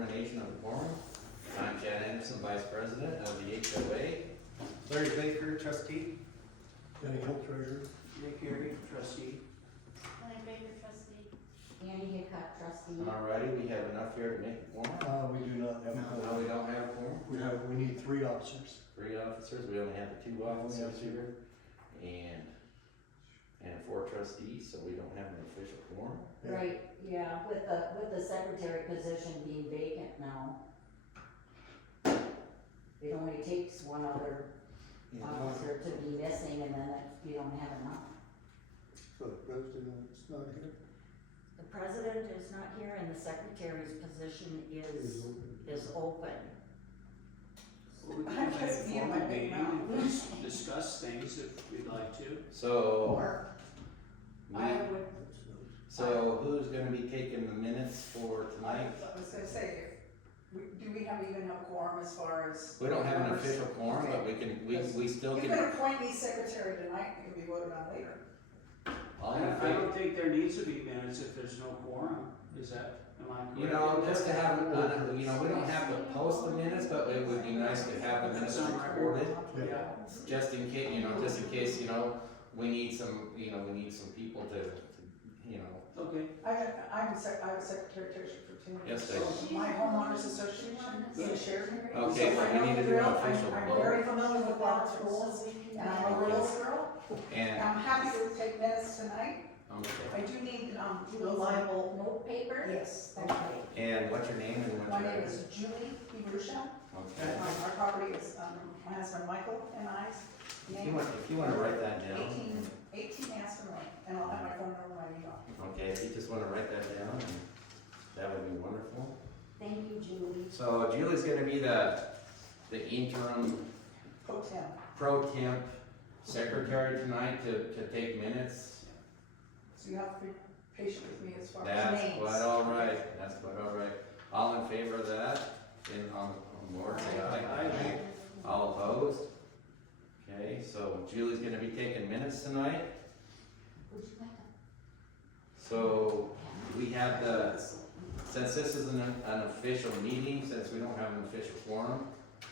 determination of the quorum. I'm Chad Anderson, Vice President of the HOA. Larry Baker, trustee. Danny Hill, treasurer. Nick Gary, trustee. Kelly Baker, trustee. Annie Hickok, trustee. Alrighty, we have enough here to make a quorum. We do not have a No, quorum. we don't have a quorum. We need 3 officers. 3 officers, we only have the 2 officers here, and 4 trustees, so we don't have an official quorum. Yeah. Right, yeah, with the secretary position being vacant now. It only takes one other officer to be missing and then you don't have enough. So the president's not here? The president is not here and the secretary's position is open. Well, we can I have a just need my formal big meeting mouth. and discuss things if we'd like to. So, Or we, I would, so who's gonna be taking the minutes for tonight? I was gonna say, do we have even a quorum as far as? We don't have an members? official quorum, but we still You can, can appoint me secretary tonight, it can be voted on later. all in I favor? don't think there needs to be minutes if there's no quorum, is that, am I correct? You know, just to have, you know, we don't have to post the minutes, but it would be nice to have the minutes recorded, Yeah, just in case, you know, we need some people to, you know. okay, I have a secretary treasurer for 2 years. Yes, Dave. My homeowners association, the sheriff. Okay, So so I we know need to the do an drill. official I'm vote. very familiar with Robert's rules, and I'm a rules girl. And And, I'm happy to take minutes tonight. okay, I do need, do the we liable. note paper? Yes, thank Okay. you. and what's your name and what's My your name address? is Julie Berusha. Okay. Our property is, my husband Michael and I's If you name, wanna write that down, 18 Aston Lane, and I'll have my phone number, my email. okay, if you just wanna write that down, that would be wonderful. Thank you, Julie. So Julie's gonna be the interim pro temp secretary tonight to take minutes. So you have to be patient with me as far as That's names. quite all right, that's quite all right. All in favor of that, on board, say aye. Aye. All opposed? Okay, so Julie's gonna be taking minutes tonight, Would you like so we have since this is an official meeting, since we don't have an official quorum,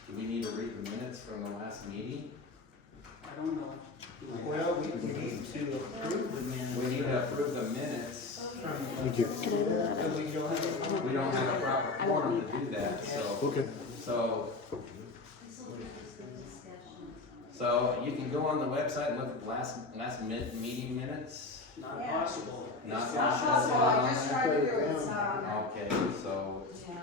do we need to read the minutes from the last meeting? I don't know. Well, we need to approve the minutes. We need to approve the minutes. Thank you. Because we don't have. We don't have a proper quorum to do that, so. Okay. So you can go on the website and look at the last meeting minutes. Not Yeah. possible. Not It's not possible, I just tried to do it, it's not on there. Okay, so, Yeah,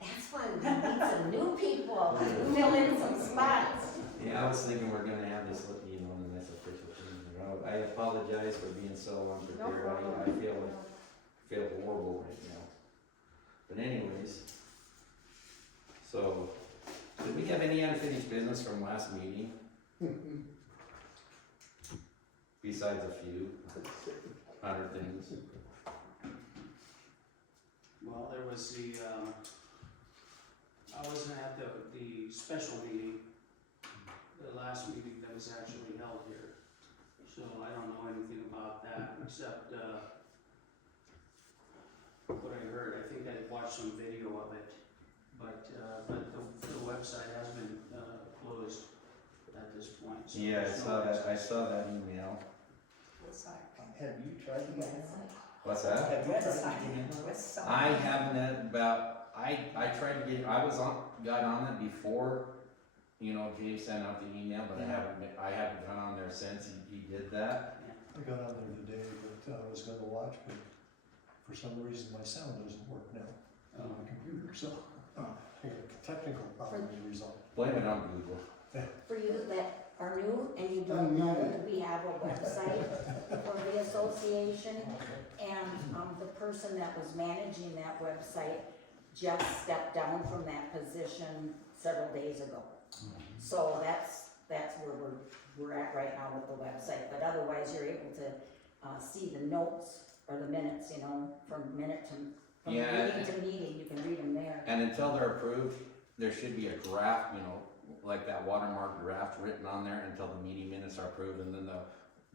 that's why we need some new people, to fill in some spots. yeah, I was thinking we're gonna have this, you know, in this official thing. You know, I apologize for being so unprepared. I feel horrible right now. But anyways, so, did we have any unfinished business from last meeting? Besides a few other things. Well, there was I wasn't at the special meeting, the last meeting that was actually held here. So I don't know anything about that, except, what I heard. I think I watched some video of it, but the website has been, closed at this point. So Yeah, there's no I access. saw that email. Have you tried to get in? What's that? Have you tried to get in? I haven't I tried to got on it before, you know, James sent out the email, but I haven't gone on there since he did that. I got on there today, but I was gonna watch, but for some reason my sound doesn't work now on my computer, so I got a technical problem to resolve. Blame it on Google. For you that are new and you don't know, we have a website for the association. And, the person that was managing that website just stepped down from that position several days ago. So that's where we're at right now with the website, but otherwise you're able to, see the notes or the minutes, you know, from meeting to meeting, you can read them there. And until they're approved, there should be a draft, you know, like that watermark draft written on there until the meeting minutes are approved, and then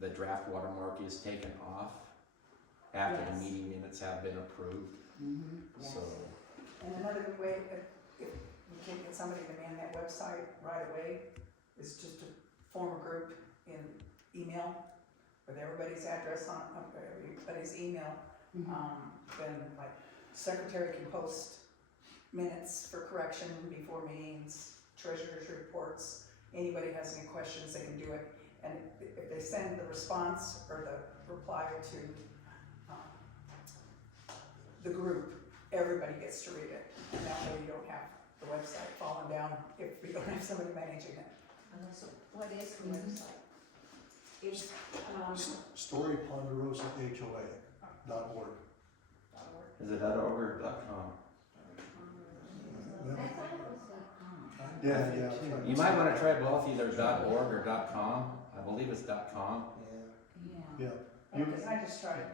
the draft watermark is taken off after the Yes. meeting minutes have been approved. Yes. So, And another good way, if you can't get somebody to man that website right away, is just to form a group in email with everybody's address on, everybody's email. Then like secretary can post minutes for correction before meetings, treasurer's reports. Anybody has any questions, they can do it. And if they send the response or the reply to the group, everybody gets to read it. And that way you don't have the website falling down if we don't have somebody managing it. So what is the website? It's, Story Ponderosa HOA.org. Is it .org or .com? I thought it was .com. Yeah. You might wanna try both, either .org or .com. I believe it's .com. Yeah. You, Because I just tried it.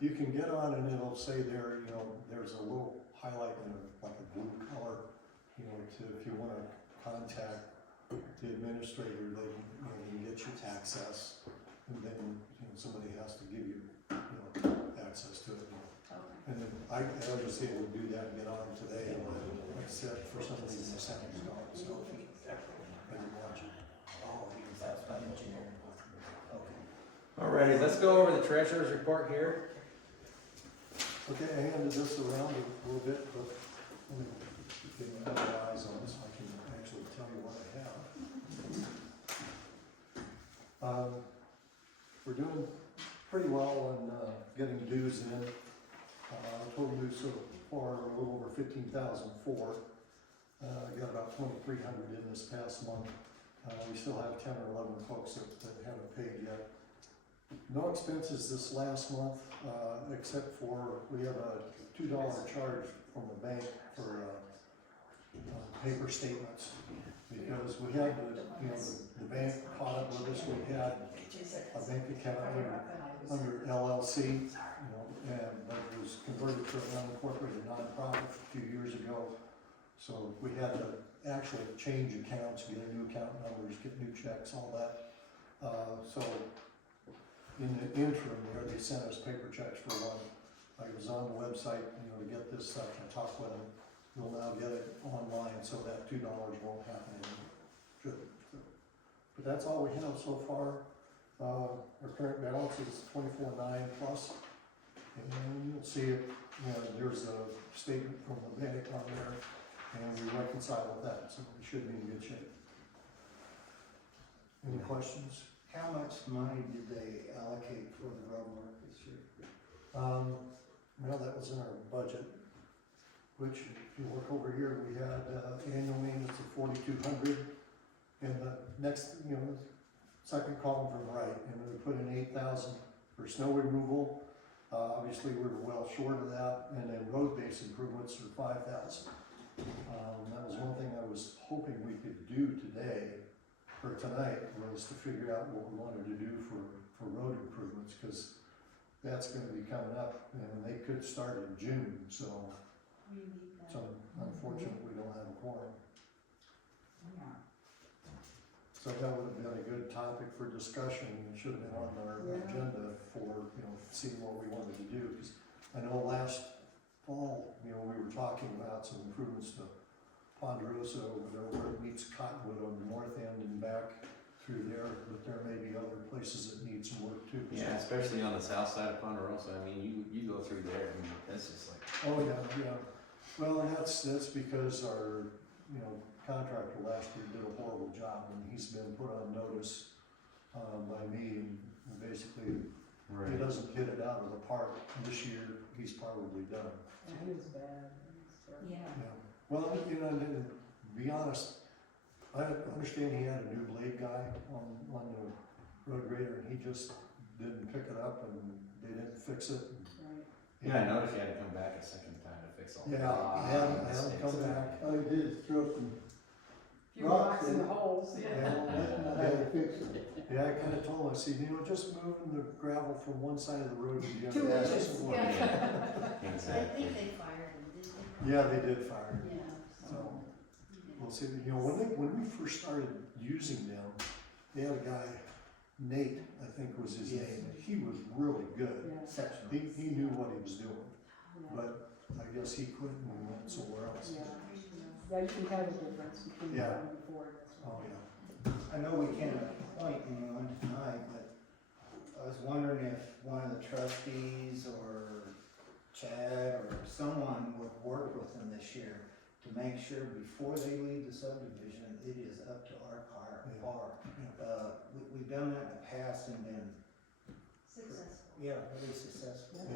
you can get on and it'll say there, you know, there's a little highlight in like a blue color, you know, if you wanna contact the administrator, they can, you know, they can get you access. And then, you know, somebody has to give you, you know, access to it. And then I was able to do that and get on today, and like I said, for some reason the sound was gone, so I didn't watch it. Oh, that's by engineering. Okay. Alrighty, let's go over the treasurer's report here. Okay, I handed this around a little bit, but let me get my eyes on this, I can actually tell you what I have. We're doing pretty well on getting dues in. Total dues so far are a little over 15,004. Got about 2,300 in this past month. We still have 10 or 11 folks that haven't paid yet. No expenses this last month, except for we have a $2 charge from the bank for paper statements. Because we had the bank caught up with us, we had a bank account under LLC, but it was converted to an unincorporated nonprofit a few years ago. So we had to actually change accounts, get a new account numbers, get new checks, all that. So in the interim there, they sent us paper checks for one. I was on the website, to get this stuff and talk with them. We'll now get it online, so that $2 won't happen anymore. Good. But that's all we have so far. Our current balance is 24,900 plus. And you'll see it, there's a statement from the bank on there, and we reconcile with that, so we should be in good shape. Any questions? How much money did they allocate for the road work this year? Well, that was in our budget, which if you look over here, we had annual maintenance of 4,200, and the next, second column from the right, and we put in 8,000 for snow removal. Obviously, we were well short of that, and then road-based improvements for 5,000. That was one thing I was hoping we could do today, or tonight, was to figure out what we wanted to do for road improvements, because that's going to be coming up, and they could start in June, so unfortunately, we don't have a quorum. So that would have been a good topic for discussion, and it should have been on our agenda for, seeing what we wanted to do, because I know last fall, we were talking about some improvements to Ponderosa over there where it meets Cottonwood on the north end and back through there, but there may be other places that need some work too. Yeah, especially on the south side of Ponderosa. I mean, you go through there, that's just like. Oh, yeah. Well, and that's because our, contractor last year did a horrible job, and he's been put on notice by me, and basically, if he doesn't get it out of the park this year, he's probably done. He was bad. Yeah. Yeah. Well, and to be honest, I understand he had a new blade guy on the road grader, and he just didn't pick it up, and they didn't fix it. Yeah, I noticed you had to come back a second time to fix all the. Yeah, I haven't come back. All he did is throw some Few rocks in the holes, Yeah, I kinda told him, I said, just moving the gravel from one side of the road to the other. Two That inches. doesn't work. Exactly. they fired him, didn't they? Yeah, they did fire him. Yeah. So, we'll see, when we first started using them, they had a guy, Nate, I think was his name, and he was really good. Exceptional. He knew what he was doing, but I guess he quit and went somewhere else. Yeah, you can tell the difference between the Yeah. one before and this one. Oh, yeah. I know we can't appoint anyone tonight, but I was wondering if one of the trustees or Chad or someone would work with them this year to make sure before they leave the subdivision, it is up to our par. We've done that in the past and been, really successful.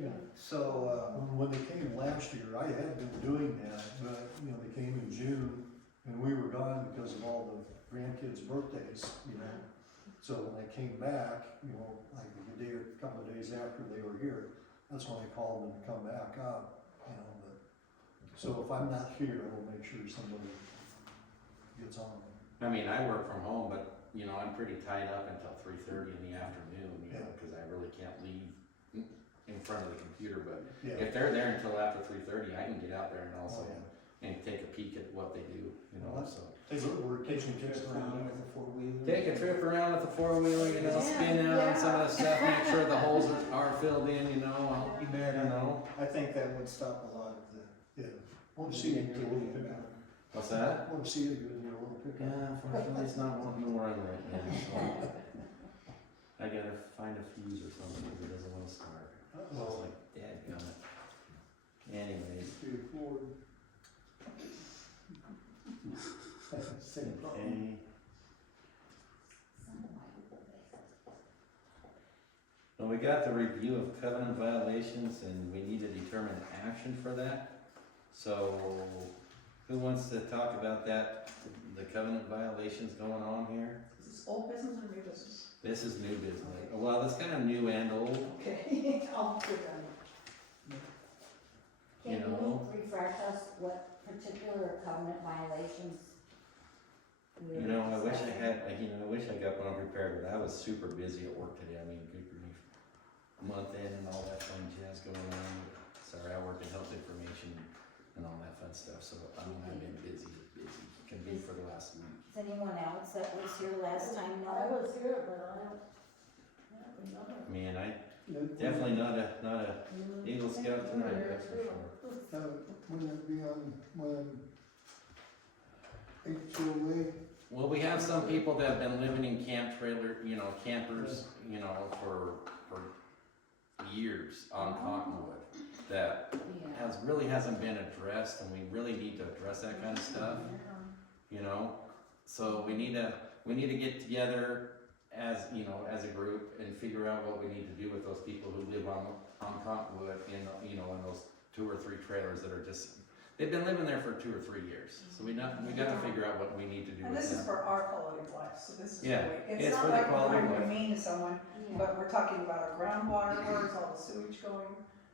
Yeah. So, When they came last year, I had been doing that, but, you know, they came in June, and we were gone because of all the grandkids' birthdays, you know? So when they came back, you know, like a couple of days after they were here, that's when I called them to come back up, you know, but, so if I'm not here, I will make sure somebody gets on. I mean, I work from home, but, you know, I'm pretty tied up until 3:30 in the afternoon, you know, Yeah. cause I really can't leave in front of the computer, but Yeah. if they're there until after 3:30, I can get out there and also, Oh, and take a peek at what they do, you know, Well, so. We're taking trips around with the four-wheeler. Take a trip around with the four-wheeler, you know, spin out on some of the stuff, make sure the holes are filled in, you know, I'll, You bet, you know. I think that would stop a lot of the. Yeah. Want to see you in your little pickup. What's that? Want to see you in your little pickup. Yeah, unfortunately, it's not wanting to run right now, so. I gotta find a fuse or something, because it doesn't wanna start. So it's like, dadgummit. Anyways, Same problem. okay. Well, we got the review of covenant violations, and we need to determine action for that. So, who wants to talk about that, the covenant violations going on here? Is this old business or new business? This is new business. Well, it's kind of new and old, Okay, I'll put it on. Can You know. you refresh us what particular covenant violations? we you were know, I wish I discussing? had, I wish I got one prepared, but I was super busy at work today, I mean, good grief. Month end and all that fun jazz going on, sorry, I work in health information and all that fun stuff, so I mean, I've been busy, can be for the last week. Is anyone else that was here last time? I No? was here, but I don't, yeah, another. Man, I definitely not a Eagle Scout tonight, that's for sure. When it be on, when HOA, Well, we have some people that have been living in camp trailer, you know, campers, you know, for years on Cottonwood, that Yeah. really hasn't been addressed, and we really need to address that kind of stuff, you know? So we need to get together as, you know, as a group and figure out what we need to do with those people who live on Cottonwood in, you know, in those 2 or 3 trailers that are just, they've been living there for 2 or 3 years. So we gotta figure out what we need to do And with this is them. for our quality of life, so this is Yeah, really, it's it's for not the like we're quality of trying to be life. mean to someone, Yeah. but we're talking about our groundwater, where's all the sewage going,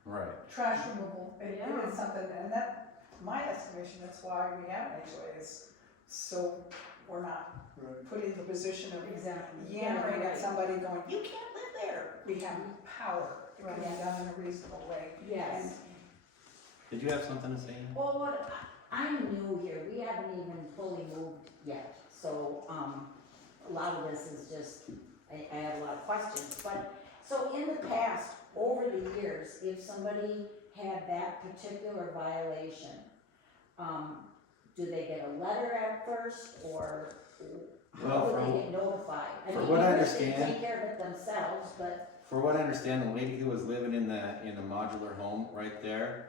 Right. trash removal, it Yeah. is something, and that, my estimation, that's why we have an HOA, is so we're not right, put in the position of Exactly. yammering Yeah, at right. somebody going, you can't live there. We have power, it can be Right. done in a reasonable way. Yes. Did you have something to say? Well, what, I'm new here, we haven't even fully moved yet, so, a lot of this is just, I have a lot of questions, but, so in the past, over the years, if somebody had that particular violation, do they get a letter at first, or how Well, do from- they get notified? from what I usually they understand- take care of it themselves, but, For what I understand, the lady who was living in the modular home right there,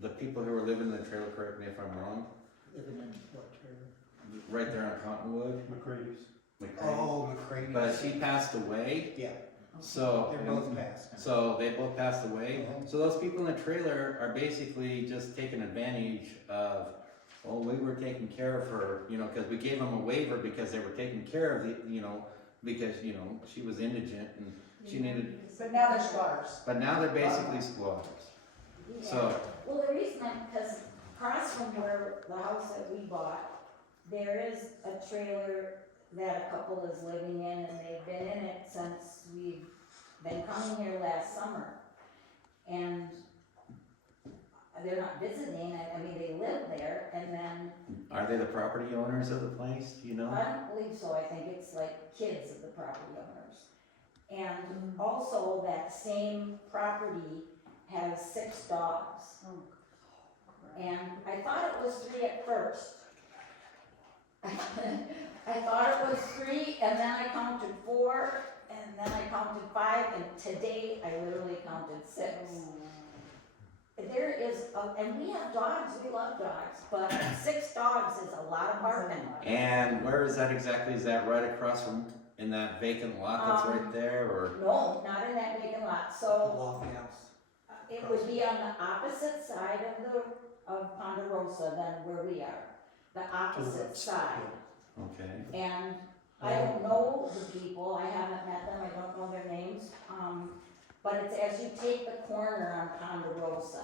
the people who were living in the trailer, correct me if I'm wrong, Living in what trailer? right there on Cottonwood, McCrady's. McCray. Oh, McCrady's. But she passed away, Yeah, so. they're both passed. So they both passed away. Uh-huh. So those people in the trailer are basically just taking advantage of, oh, we were taking care of her, you know, because we gave them a waiver because they were taking care of the, you know, because, you know, she was indigent and she needed, But now they're squatters. but now they're basically squatters. yeah. So, Well, the reason because across from where the house that we bought, there is a trailer that a couple is living in, and they've been in it since we've been coming here last summer. And they're not visiting, I mean, they live there, and then, are they the property owners of the place, do you know? I don't believe so, I think it's like kids of the property owners. And also, that same property has 6 dogs. Oh, And I thought it was 3 at first. I thought it was 3, and then I counted 4, and then I counted 5, and today I literally counted 6. There is, and we have dogs, we love dogs, but 6 dogs is a lot of barking. And where is that exactly? Is that right across from, in that vacant lot that's right there, or? No, not in that vacant lot, so it would be on the opposite side of Ponderosa than where we are, the opposite side. Okay. And I don't know the people, I haven't met them, I don't know their names, but it's as you take the corner on Ponderosa,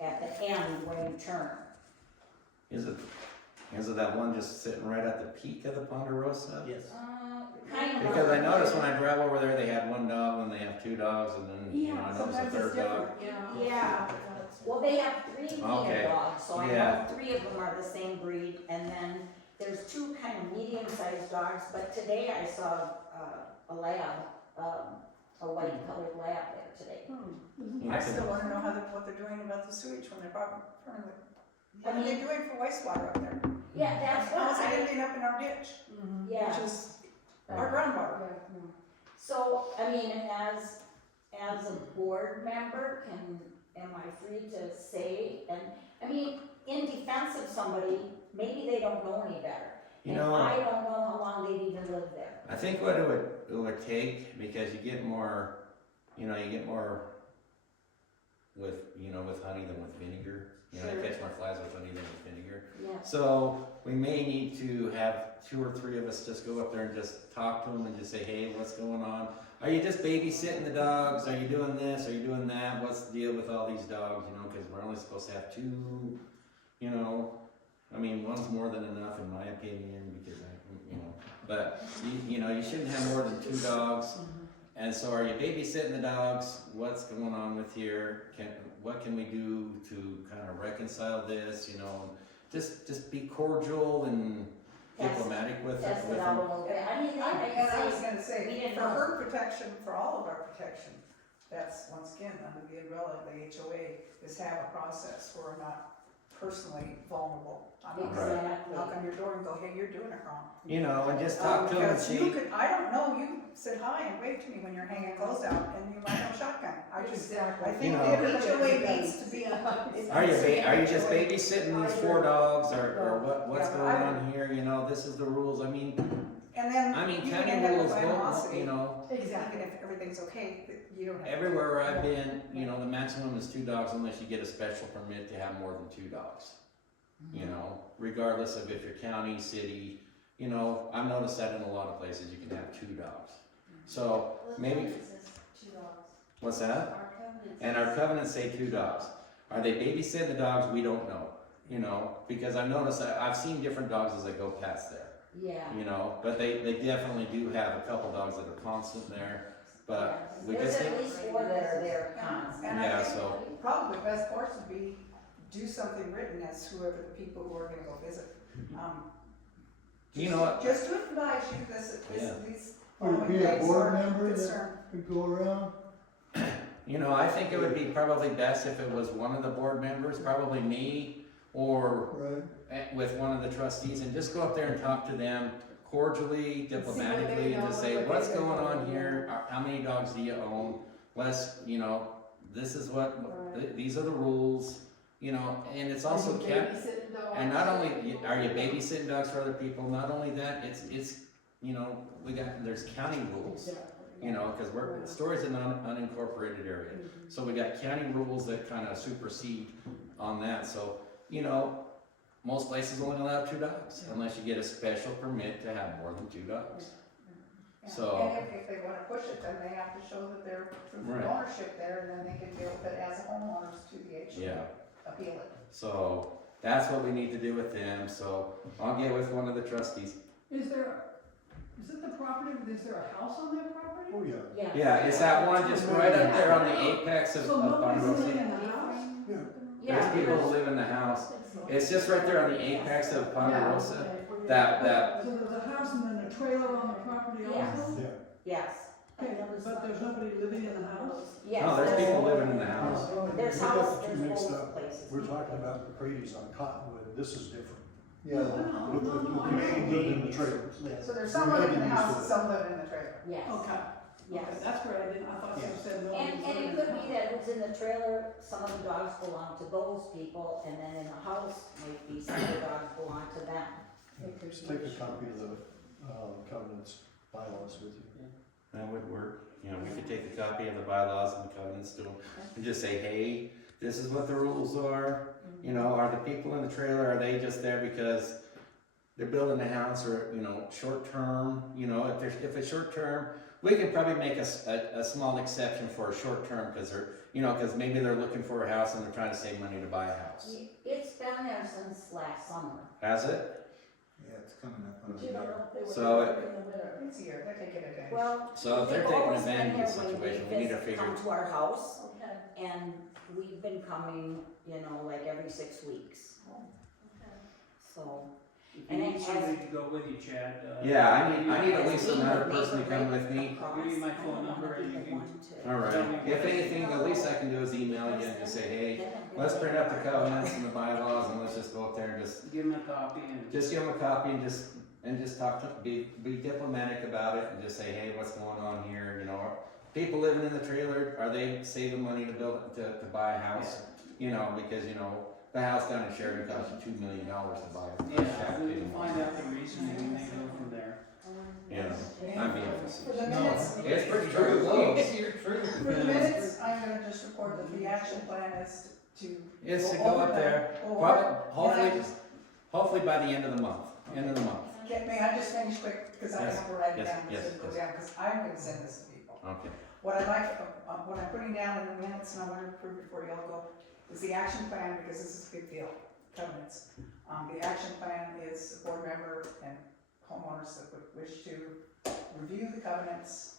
at the end where you turn. Is it that one just sitting right at the peak of the Ponderosa? Yes. Kind of. Because I noticed when I drive over there, they had 1 dog, and they have 2 dogs, and then, you know, I noticed a Sometimes it's 3rd dog. different. Yeah, well, they have 3 Okay. female dogs, so I know Yeah. 3 of them are the same breed, and then there's 2 kind of medium-sized dogs, but today I saw a lab, a white-colored lab there today. I still wanna know what they're doing about the sewage when they're what are they doing for wastewater up there? Yeah, that's what How is it I, ending up in our ditch, yeah. which is our groundwater? So, I mean, as a board member, am I free to say, and, I mean, in defense of somebody, maybe they don't know any better. You And know, I don't know how long they've even lived there. I think what it would take, because you get more, you get more with, with honey than with vinegar. You Sure. catch more flies with honey than with vinegar. Yeah. So we may need to have 2 or 3 of us just go up there and just talk to them and just say, hey, what's going on? Are you just babysitting the dogs? Are you doing this? Are you doing that? What's the deal with all these dogs? Because we're only supposed to have 2, I mean, 1's more than enough in my opinion, because but you shouldn't have more than 2 dogs. And so are you babysitting the dogs? What's going on with here? What can we do to kind of reconcile this, just be cordial and diplomatic with Test with it out a them. little bit. I mean, I And I was say, gonna we say, didn't for know. her protection, for all of our protection, that's, once again, under the umbrella of the HOA, is have a process where we're not personally vulnerable. I'm not gonna exactly. knock on your door and go, hey, you're doing it wrong. And just talk to them and Because see. you could, I don't know, you said hi and waved to me when you're hanging clothes out, and you might have a shotgun. I Exactly. think You the know. HOA needs to be. it Are you needs to be are you just HOA. babysitting these 4 dogs, or what's Yeah, going I on here? This is the rules. I mean, And then you can county end up rules with don't. animosity, Exactly. even if everything's okay, you don't have. Everywhere where I've been, the maximum is 2 dogs unless you get a special permit to have more than 2 dogs. Regardless of if you're county, city, I've noticed that in a lot of places you can have 2 dogs. So maybe, what's that? And our covenants say 2 dogs. Are they babysitting the dogs? We don't know, because I've noticed that I've seen different dogs as they go past there, Yeah. but they definitely do have a couple dogs that are constant there, but we There's just at think, least 4 that are there constantly. And Yeah, I think so- probably the best course would be do something written as whoever the people who are gonna go visit. You know what? Just to advise you, Yeah. these Would it following be a dates board are member that- concerned. Could go around? I think it would be probably best if it was one of the board members, probably me, or Right. with one of the trustees, and just go up there and talk to them cordially, diplomatically, and just say, know, what's what they going know. on here? How many dogs do you own? This is what, these are the rules, and it's also kept. And not only are you babysitting dogs for other people, not only that, it's there's county rules, because Story's an unincorporated area. So we got county rules that kind of supersede on that, so, most places only allow 2 dogs, unless you get a special permit to have more than 2 dogs. Yeah. So- And if they wanna push it, then they have to show that they're proof Right. of ownership there, and then they can deal with it as homeowners to the HOA. Yeah, Appeal it. so that's what we need to do with them, so I'll get with one of the trustees. Is it the property, is there a house on that property? Oh, yeah. Yeah. Yeah, it's that one just right up there on the apex of So nobody's Ponderosa. living in the house? Yeah. There's people who live in the house. It's just right there on the apex of Ponderosa. That So there's a house and then a trailer on the property Yes. also? Yeah. Yes, I Okay, never saw but there's it. nobody living in the house? Yes. No, there's that's- people living in the house. There's We got house, the two there's mixed both up. places. We're talking about the Brady's on Cottonwood, this is different. Yeah. No, no, With the no, I people know. living in the trailers. So there's some living in the house and some living in the trailer. Yes, Okay, yes. okay, that's where I didn't, I thought you Yeah. said nobody was And living it in could the be house. that who's in the trailer, some of the dogs belong to those people, and then in the house, might be some of the dogs belong to them. Just take a copy of the, covenants, bylaws with you. That would work. You know, we could take a copy of the bylaws and the covenants to them and just say, hey, this is what the rules are. You know, are the people in the trailer, are they just there because they're building a house or, you know, short term? You know, if it's short term, we could probably make a small exception for a short term because they're, you know, because maybe they're looking for a house and they're trying to save money to buy a house. It's been there since last summer. Has it? Yeah, it's coming up on But a you don't year. know if they were So living in the winter. It's here, they're taking advantage. Well, So if they're they've taking always been advantage of the here when situation, we need to figure. Come to our house, Okay. and we've been coming, you know, like every 6 weeks, so. If And you it need has- somebody to go with you, Chad. Yeah, I need at Yes, least we another would person to make a come break with me. across. Give me my I phone don't number wanna and be you the can- one to- Alright, if anything, the least I can do is email you and just say, hey, let's print up the covenants and the bylaws and let's just go up there and just Give them a copy and. give them a copy and just talk to, be diplomatic about it and just say, hey, what's going on here, you know, are people living in the trailer, are they saving money to buy a house? You know, because, you know, the house down in Sheridan cost you $2 million to buy a Yeah, shack, we you can know. find out the reason and then go from there. You know, I'm being For the facetious. minutes, It's pretty true. for the minutes, I'm gonna just report that the action plan is to. It's to go up there, Go over probably, it. And I just- hopefully by the end of the month, May I just finish quick, because I Yes, have to write it yes, down, yes, so go yes. down, because I'm gonna send this to people. Okay. What I like, what I'm putting down in the minutes, and I want to approve before y'all go, is the action plan, because this is a big deal, covenants. The action plan is a board member and homeowners that would wish to review the covenants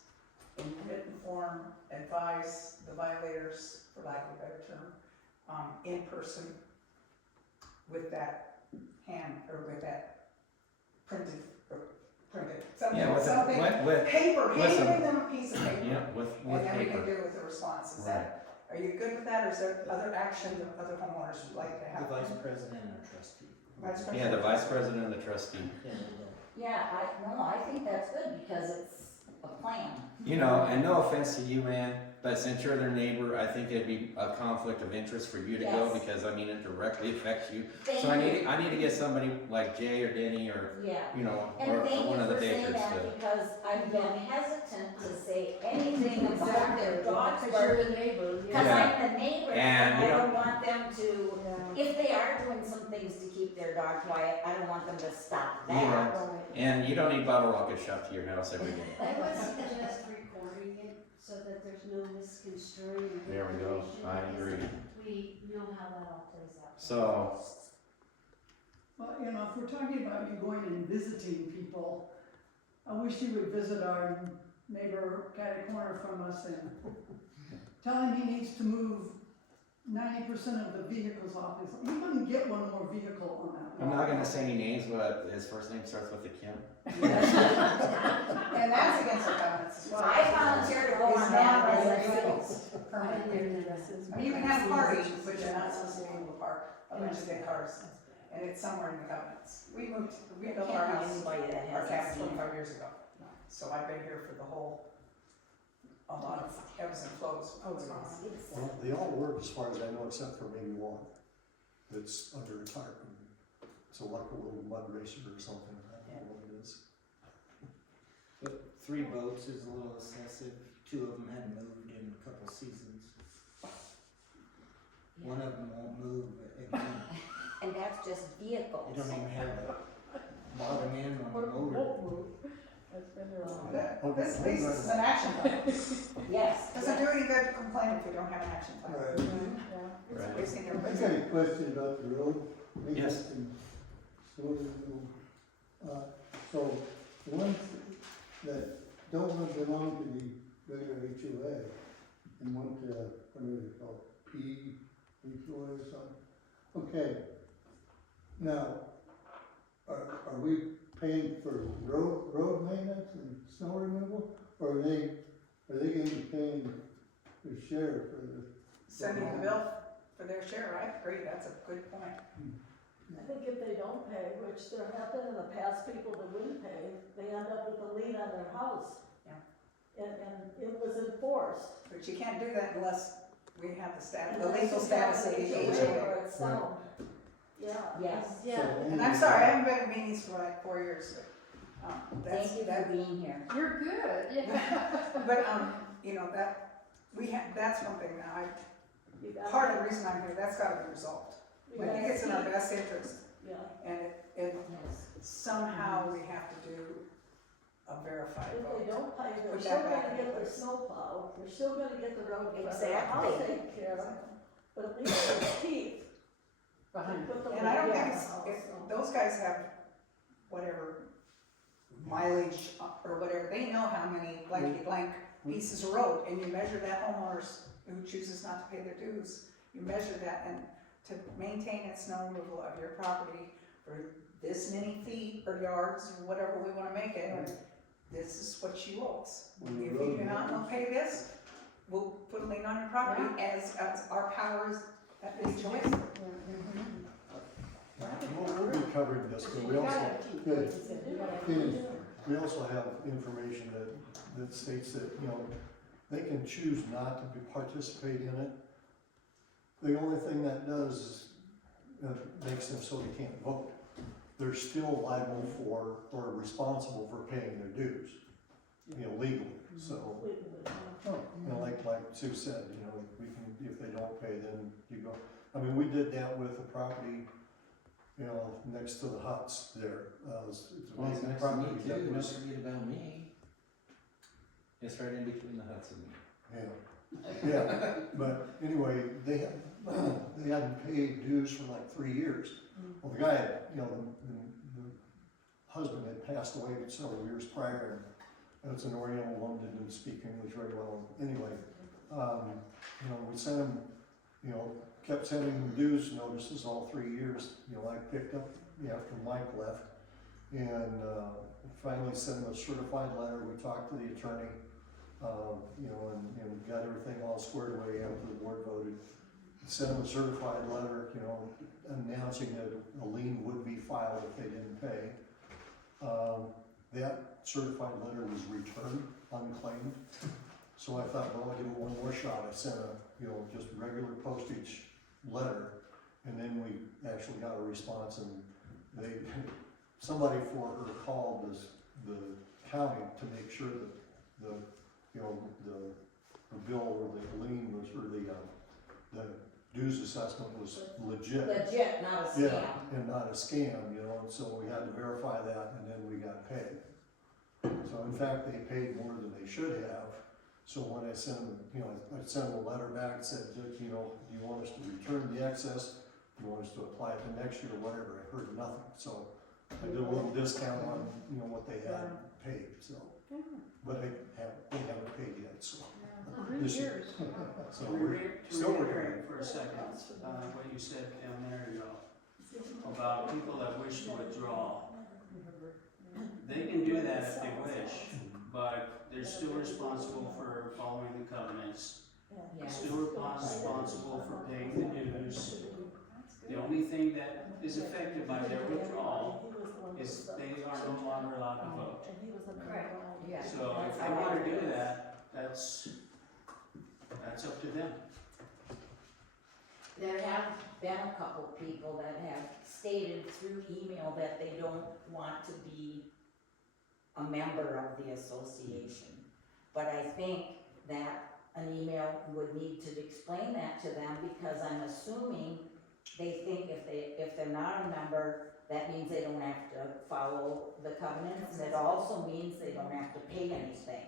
in written form, advise the violators, for lack of a better term, in person with that with that printed, Yeah, with something, with, paper, listen. handing them a piece of paper. yeah, with And then we can paper. do with the response, is Right. that, are you good with that, or is there other action that other homeowners would like to The have? vice president or trustee. Vice president? Yeah, the vice president and the trustee. Yeah, Yeah, I think that's good, because it's a plan. You know, and no offense to you, man, but since you're their neighbor, I think it'd be a conflict of interest for you to go, Yes. because I mean, it directly affects you. Thank So I you. need to get somebody like Jay or Denny or, Yeah. you know, And or thank one you of the for saying Bakers that, to. because I've been hesitant to say anything about their dogs Because you're barking, the neighbor, because Yeah. I'm the neighbor, And and we I don't- don't want them to, if they are doing some things to keep their dog quiet, I don't want them to stop that. Yeah. And you don't need bottle rockets shot to your house every day. I would suggest recording it so that there's no misconstruing. of There we go. information, I because agree. We know how that all plays out. So, Well, you know, if we're talking about you going and visiting people, I wish you would visit our neighbor catty corner from us and tell him he needs to move 90% of the vehicles off his, he wouldn't get one more vehicle on that. I'm not gonna say any names, but his first name starts with a Kim. And that's against our covenants as well. I volunteer to go It's on that not visit. vehicles, permanent vehicles. I mean, you can have parties, but you're not supposed to be able to park a bunch of dead cars, and it's somewhere in the covenants. We built our Can't be house, anybody that our cabin hasn't seen 25 years ago, so I've been here for the whole, a lot of ebbs and flows. Oh, What's wrong? it's, Well, they all work as far as I know, except for maybe one that's under a tarp. It's like a little mud racer or something, I don't know what it is. But 3 boats is a little excessive. 2 of them hadn't moved in a couple seasons. One of them won't move again. and that's just They vehicles. don't even have a bottom end on the motor. This is an action plan. Yes. Doesn't do any good to complain if we don't have an action plan. Right. It's Right. wasting I everybody's got time. a question about the road. Yes. So, the ones that don't belong to the regular HOA and want to, what is it called, HOA or something? Okay. Now, are we paying for road maintenance and snow removal? Or are they are they gonna be paying their share for the? Sending the bill for their share, I agree, that's a good point. I think if they don't pay, which there have been in the past people that wouldn't pay, they end up with a lien on their house. Yeah. And it was enforced. But you can't do that unless we have the status, the Unless legal you status have of the an HOA. or it's sound. Yeah. Yes. Yeah. So And I'm sorry, I haven't been in meetings for like 4 years, but, that's, Thank you for that, being here. You're good, yeah. but, you know, that, that's one thing that You got part of the reason I'm here, that's gotta be resolved. you I think gotta it's in our keep- best interest, Yeah. and Yes. somehow we have to do a verified If they vote. don't pay, they're Put still that back gonna into get their place. snowplow, they're still gonna get the road. Exactly. I'll take care of it, but at least there's teeth. Behind. Put the And I don't lien think on it's, the house, if so. those guys have whatever mileage or whatever, they know how many blankety blank pieces of road, and you measure that homeowners who chooses not to pay their dues, you measure that, and to maintain that snow removal of your property for this many feet or yards, or whatever we wanna make it, and this is what you owe us. When the If you road do not wanna pay this, we'll put a lien on your property as our powers at the HOA. We'll be covering this, but we also, we also have information that states that, you know, they can choose not to participate in it. The only thing that does is, makes them so they can't vote. They're still liable for, or responsible for paying their dues, you know, legally, so. You know, like Sue said, you know, we can, if they don't pay, then you go, I mean, we did that with the property, you know, next to the huts there, it's Well, it's amazing next to me property. too, that don't was- forget about me. It's right in between the huts and me. Yeah, but anyway, they hadn't paid dues for like 3 years. Well, the guy, had, you know, the husband had passed away several years prior, and it's an Oriental woman, didn't speak English very well. Anyway, you know, we sent him, you know, kept sending him dues notices all 3 years. You know, I picked up after Mike left, and finally sent him a certified letter. We talked to the attorney. You know, and got everything all squared away after the board voted. Sent them a certified letter, you know, announcing that a lien would be filed if they didn't pay. That certified letter was returned unclaimed. So I thought, well, I'll give it one more shot. I sent a, you know, just regular postage letter, and then we actually got a response, and somebody for her called the county to make sure that the, you know, the bill or the lien was, or the dues assessment was legit. Legit, not a Yeah, scam. and not a scam, you know, and so we had to verify that, and then we got paid. So in fact, they paid more than they should have. So when I sent them, you know, I sent them a letter back that said, you know, do you want us to return the excess? Do you want us to apply it to next year or whatever? I heard nothing, so I did a little discount on, you know, what they had paid, so. But they haven't paid yet, so. This year. So we're still working. reiterate for a second, what you said down there ago, about people that wish to withdraw. They can do that if they wish, but they're still responsible for following the covenants. Yes. Still responsible for paying the dues. The only thing that is affected by their withdrawal is they are no longer allowed to vote. Correct. Yeah. So if they wanna do that, that's up to them. There have been a couple people that have stated through email that they don't want to be a member of the association. But I think that an email would need to explain that to them, because I'm assuming they think if they're not a member, that means they don't have to follow the covenants, and it also means they don't have to pay anything.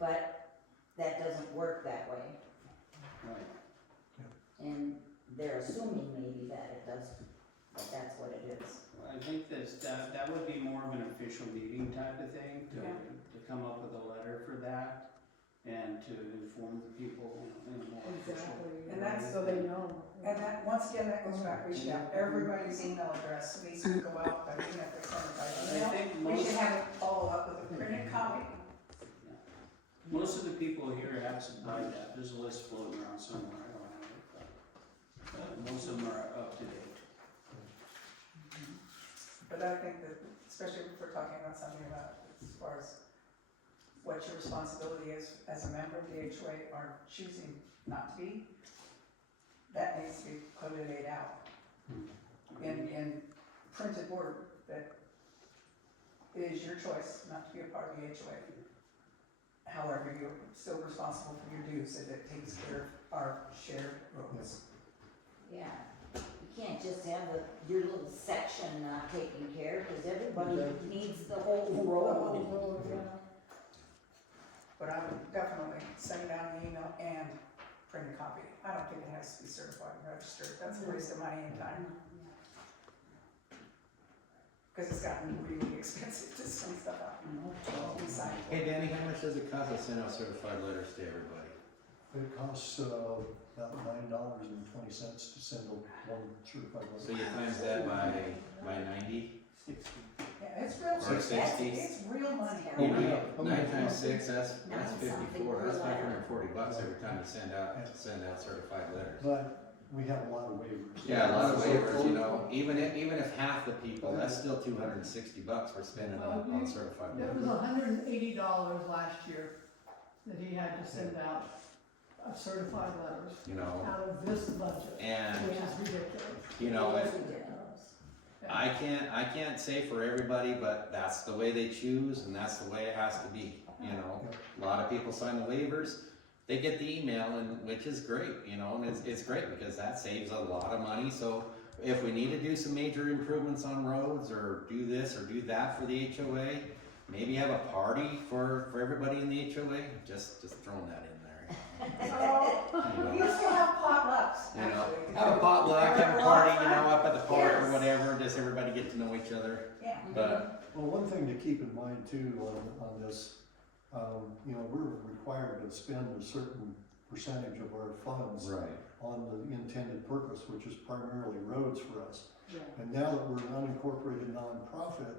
But that doesn't work that way. Right. And they're assuming maybe that it does, but that's what it is. I think that would be more of an official meeting type of thing, to come up with a letter for that, and to inform the people in a more official. And that's So they know. And that, once again, that goes back, we should have everybody's email address, needs to go out by email, if they send it by I email. think We most, should have it follow up with a printed copy. Most of the people here have supplied that, there's a list floating around somewhere, I don't have it, but most of them are up to date. But I think that, especially if we're talking about something about, as far as what your responsibility is as a member of the HOA or choosing not to be, that needs to be clearly laid out in printed word, that it is your choice not to be a part of the HOA. However, you're still responsible for your dues if it takes care of our shared roads. Yeah, you can't just have your little section not taken care of, cause everybody needs the whole road. But I would definitely send out an email and print a copy. I don't think it has to be certified and registered, that's a waste of money and time. Cause it's gotten really expensive to send stuff out and sign. Hey Danny, how much does it cost to send out certified letters to everybody? It costs, about $9.20 to send one certified So letter. you times that by 90? Yeah, it's real, Or 60? it's real money. You know, yeah. 9 times 6, that's Something 54, that's per letter. $540 every time you send out certified letters. But we have a lot of waivers. Yeah, a lot of waivers, you know, even if half the people, that's still $260 we're spending on certified It letters. was $180 last year that he had to send out certified letters You know, out of this budget, and, which is ridiculous. you know, if, Ridiculous. I can't say for everybody, but that's the way they choose and that's the way it has to be, you know. A lot of people sign the waivers, they get the email and, which is great, you know, and it's great because that saves a lot of money. So if we need to do some major improvements on roads or do this or do that for the HOA, maybe have a party for everybody in the HOA, just throwing that in there. We used to have potlucks, You know, actually. have a potluck, have a party, you know, up at the park or Yes. whatever, just everybody get to know each other. Yeah. But, Well, one thing to keep in mind too on this, you know, we're required to spend a certain percentage of our funds right, on the intended purpose, which is primarily roads for us. Yeah. And now that we're an unincorporated nonprofit,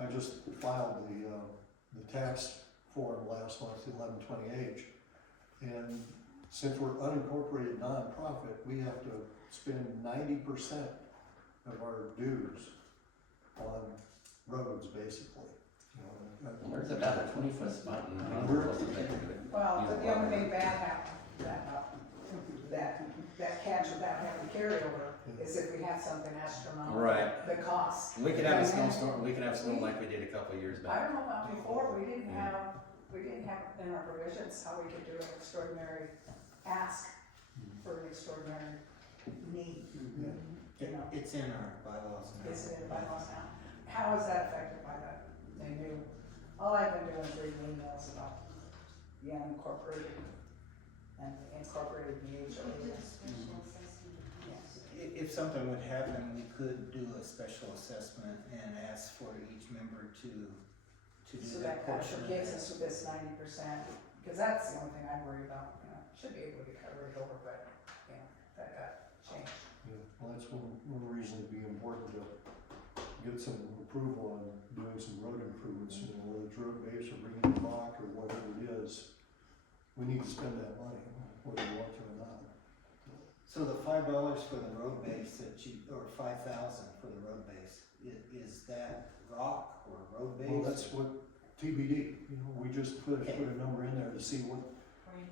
I just filed the tax form last month, 1120H. And since we're unincorporated nonprofit, we have to spend 90% of our dues on roads, basically. You know, there's about a 20-foot spot in the Well, but the only thing that catch without having to carry over is if we have something astronomical. Right. The cost. We could have a snowstorm, we could have snow like we did a couple of years I back. don't know about before, we didn't have in our provisions how we could do an extraordinary ask for an extraordinary need. It's in our bylaws now. Is it in the bylaws now? How is that affected by that? They knew, all I've been doing is reading emails about the unincorporated and the incorporated We do a HOA. special assessment. Yes. If something would happen, we could do a special assessment and ask for each member to do So that that kind of portion of forgives that. us with this 90%, because that's the only thing I worry about, you know, should be able to get covered over, but, you know, that got changed. Yeah, well, that's one reason it'd be important to get some approval on doing some road improvements, you know, whether it's road base or bringing in rock or whatever it is. We need to spend that money, whether we want to or not. So the $5 for the road base or 5,000 for the road base, is that rock or road base? Well, that's what TBD, you know, we just put a number in there to see what,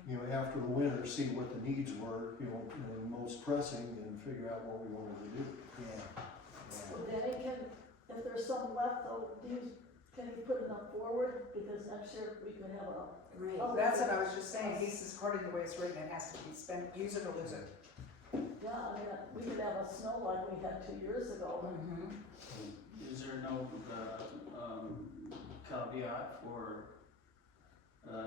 you know, after the winter, see what the needs were, you know, most pressing and figure out what we wanted to do. Yeah. So Danny, if there's some left, though, can you put enough forward? Because next year we could have a. Right. That's what I was just saying, he says according to the way it's written, it has to be spent, use it or lose it. Yeah, I mean, we could have a snow like we had 2 years ago. Mhm. Is there no, caveat for,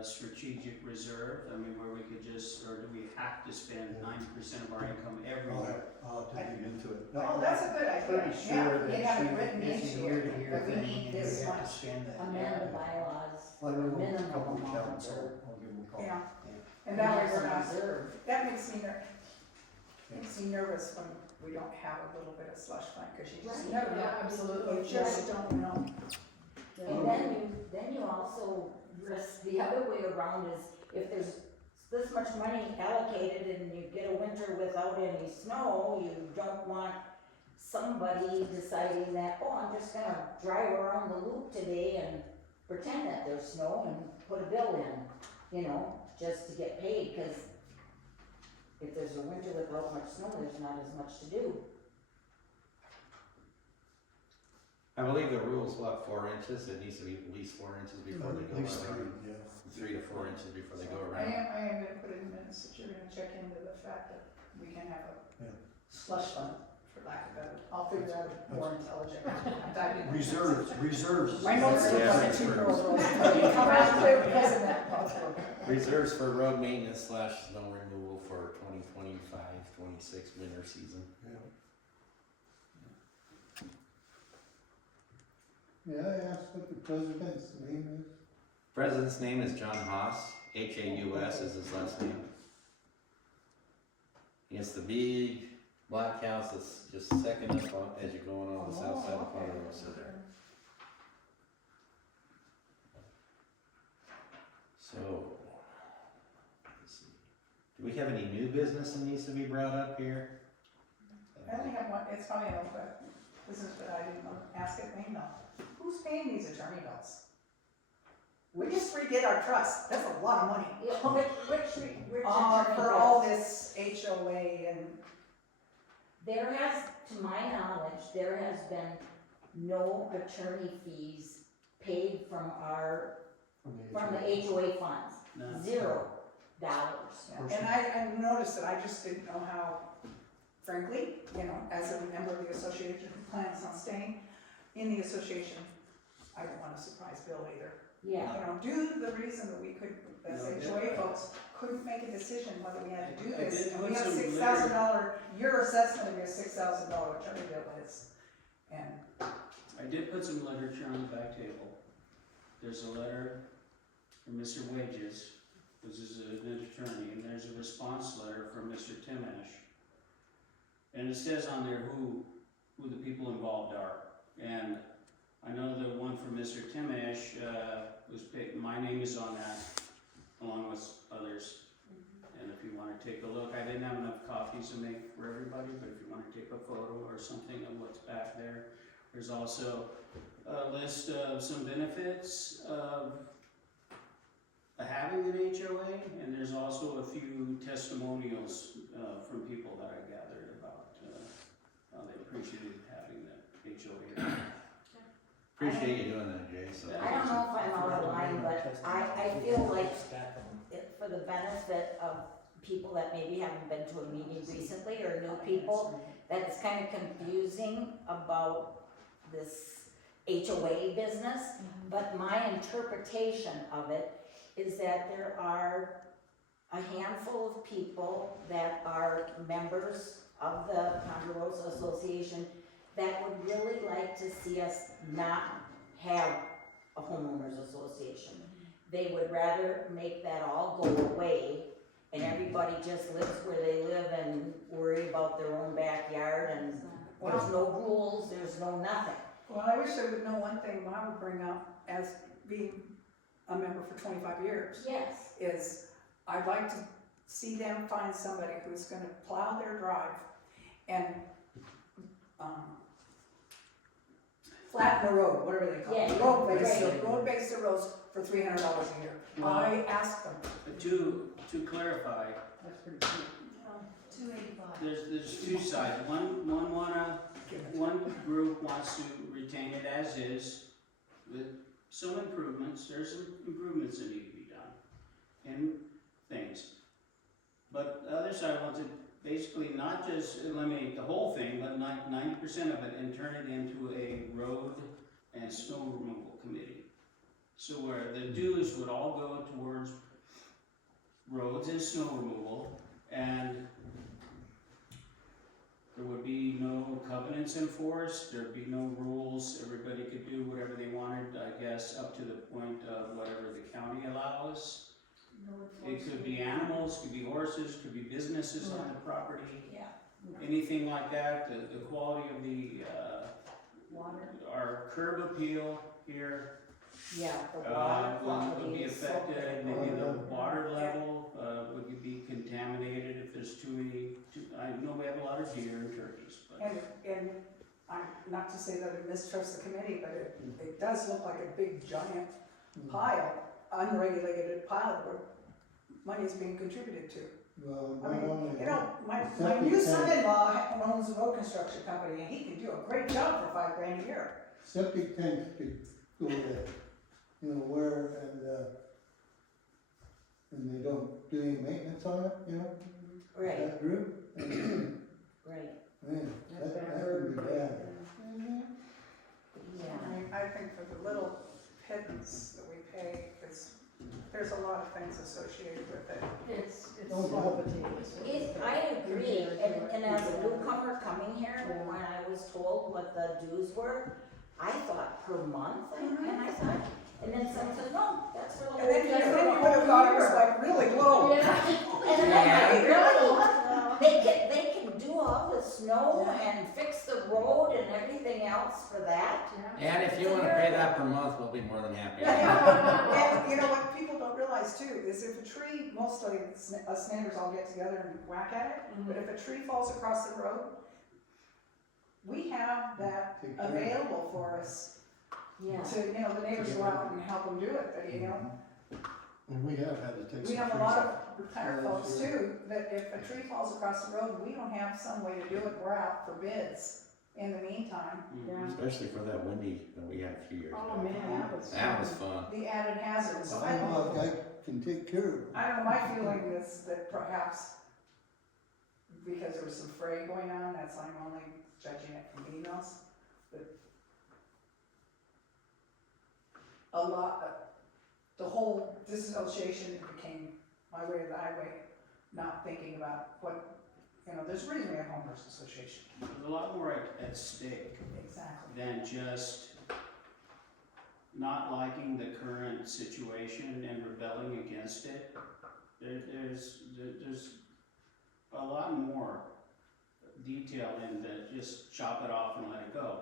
strategic reserve? I mean, where we could just, or do we have to spend 90% of our income every year? I'll have to dig into it. Oh, that's a good idea, Pretty yeah, sure we that have it written it's into a here, year-to-year that we thing, need and this we have to much. spend that. Amend the bylaws, I know a minimum couple of amount accountants, or. I'll give them a call. Yeah, and that way we're not, Reserve. that makes me nervous when we don't have a little bit of slush fund, cause you just Right. never know. Yeah, absolutely. You just don't know. And then you also this, the other way around is if there's this much money allocated and you get a winter without any snow, you don't want somebody deciding that, oh, I'm just gonna drive around the loop today and pretend that there's snow and put a bill in, you know, just to get paid, cause if there's a winter without much snow, there's not as much to do. I believe the rule's what, 4 inches? It needs to be at least 4 inches before they go At least around. 3, yeah. 3 to 4 inches before they go I around. am gonna put in minutes that you're gonna check into the fact that we can have Yeah. a slush fund, for lack of better, I'll figure that out more intelligent. I'm diving into Reserves. My notes are Yeah. like a 2-year-old. Come out clear because of that. Reserves for road maintenance / snow removal for 2025-26 winter season. Yeah. May I ask what the president's name is? President's name is John Haas, Haus is his last name. It's the big black house that's just second up on, as you're going on the south side of Ponderosa there. So, let's see. Do we have any new business that needs to be brought up here? I only have one, it's funny enough, but this is, but I didn't ask it, maybe not. Who's paying these attorney bills? We just redid our trust, that's a lot of money. Yeah, which attorney For all bills? this HOA and, There has, to my knowledge, there has been no attorney fees paid from from the HOA funds, No. $0. and I noticed that, I just didn't know how, frankly, you know, as a member of the association who plans on staying in the association, I don't wanna surprise Bill either. Yeah, You know, due to the reason that we could, as No, HOA folks, couldn't make a decision whether we had to do I this, did and we put have some $6,000, your assessment of your $6,000 attorney bill is, and, I did put some literature on the back table. There's a letter from Mr. Wages, which is an attorney, and there's a response letter from Mr. Timash. And it says on there who the people involved are. And I know the one from Mr. Timash, was picked, my name is on that, along with others. And if you wanna take a look, I didn't have enough copies to make for everybody, but if you wanna take a photo or something of what's back there. There's also a list of some benefits of having an HOA, and there's also a few testimonials, from people that I gathered about, how they appreciated having the HOA. Appreciate you doing that, Jay, so. I don't know if I'm out of line, but I feel like for the benefit of people that maybe haven't been to a meeting recently or new people, that it's kind of confusing about this HOA business, but my interpretation of it is that there are a handful of people that are members of the Ponderosa Association that would really like to see us not have a homeowners association. They would rather make that all go away and everybody just lives where they live and worry about their own backyard and there's no rules, there's no nothing. well, I wish I would know one thing I would bring up as being a member for 25 years, Yes. is I'd like to see them find somebody who's gonna plow their drive and, flatten the road, whatever they call it. Yeah, Road base the roads for $300 a year. I asked them. To clarify, That's pretty cheap. $285. there's two sides. One group wants to retain it as is with some improvements. There's some improvements that need to be done in things. But the other side wants to basically not just eliminate the whole thing, but 90% of it and turn it into a road and snow removal committee. So where the dues would all go towards roads and snow removal, and there would be no covenants enforced, there'd be no rules, everybody could do whatever they wanted, I guess, up to the point of whatever the county allows. It could be animals, could be horses, could be businesses on the property, Yeah. anything like that. The quality of the, Water. our curb appeal here Yeah, the water quality would be is so affected, critical. maybe the water level, would be contaminated if there's too many, I know we have a lot of deer and turkeys, but. And I'm, not to say that I mistrust the committee, but it does look like a big giant pile, unregulated pile where money is being contributed to. Well, I not mean, only you know, my septic new tank- son-in-law owns a road construction company, and he can do a great job for $5,000 a year. septic tanks could go there, you know, where, and they don't do any maintenance on it, you know? Right, That group, and, right. man, that could be bad. Yeah. I think for the little pittance that we pay, there's a lot of things associated with it. It's Oh, small potatoes. I agree, and as a newcomer coming here, when I was told what the dues were, I thought per month, and I thought, and then someone said, no, that's for the whole And then year. you would have thought it was like really low. And then I'm like, really? They can do all the snow and fix the road and everything else for that? And if you wanna pay that per month, we'll be more than happy. And you know what people don't realize too, is if a tree, mostly us neighbors all get together and whack at it, but if a tree falls across the road, we have that Take care of it. available for us Yeah. to, you know, the neighbors go out and help them do it, but you know, And we have had to take some we have a trees lot out. of retired Yeah, folks sure. too, that if a tree falls across the road and we don't have some way to do it, we're out for bids in the meantime. Especially for that windy that we had a few years Oh, ago. man, That was fun. The added hazard, so I know a guy can take care of it. I don't know, my feeling is that perhaps because there was some fray going on, that's, I'm only judging it from emails, but a lot, the whole disassociation became my way or the highway, not thinking about what, you know, there's a reason we have homeowners association. There's a lot more at stake Exactly. than just not liking the current situation and rebelling against it. There's a lot more detail in that just chop it off and let it go.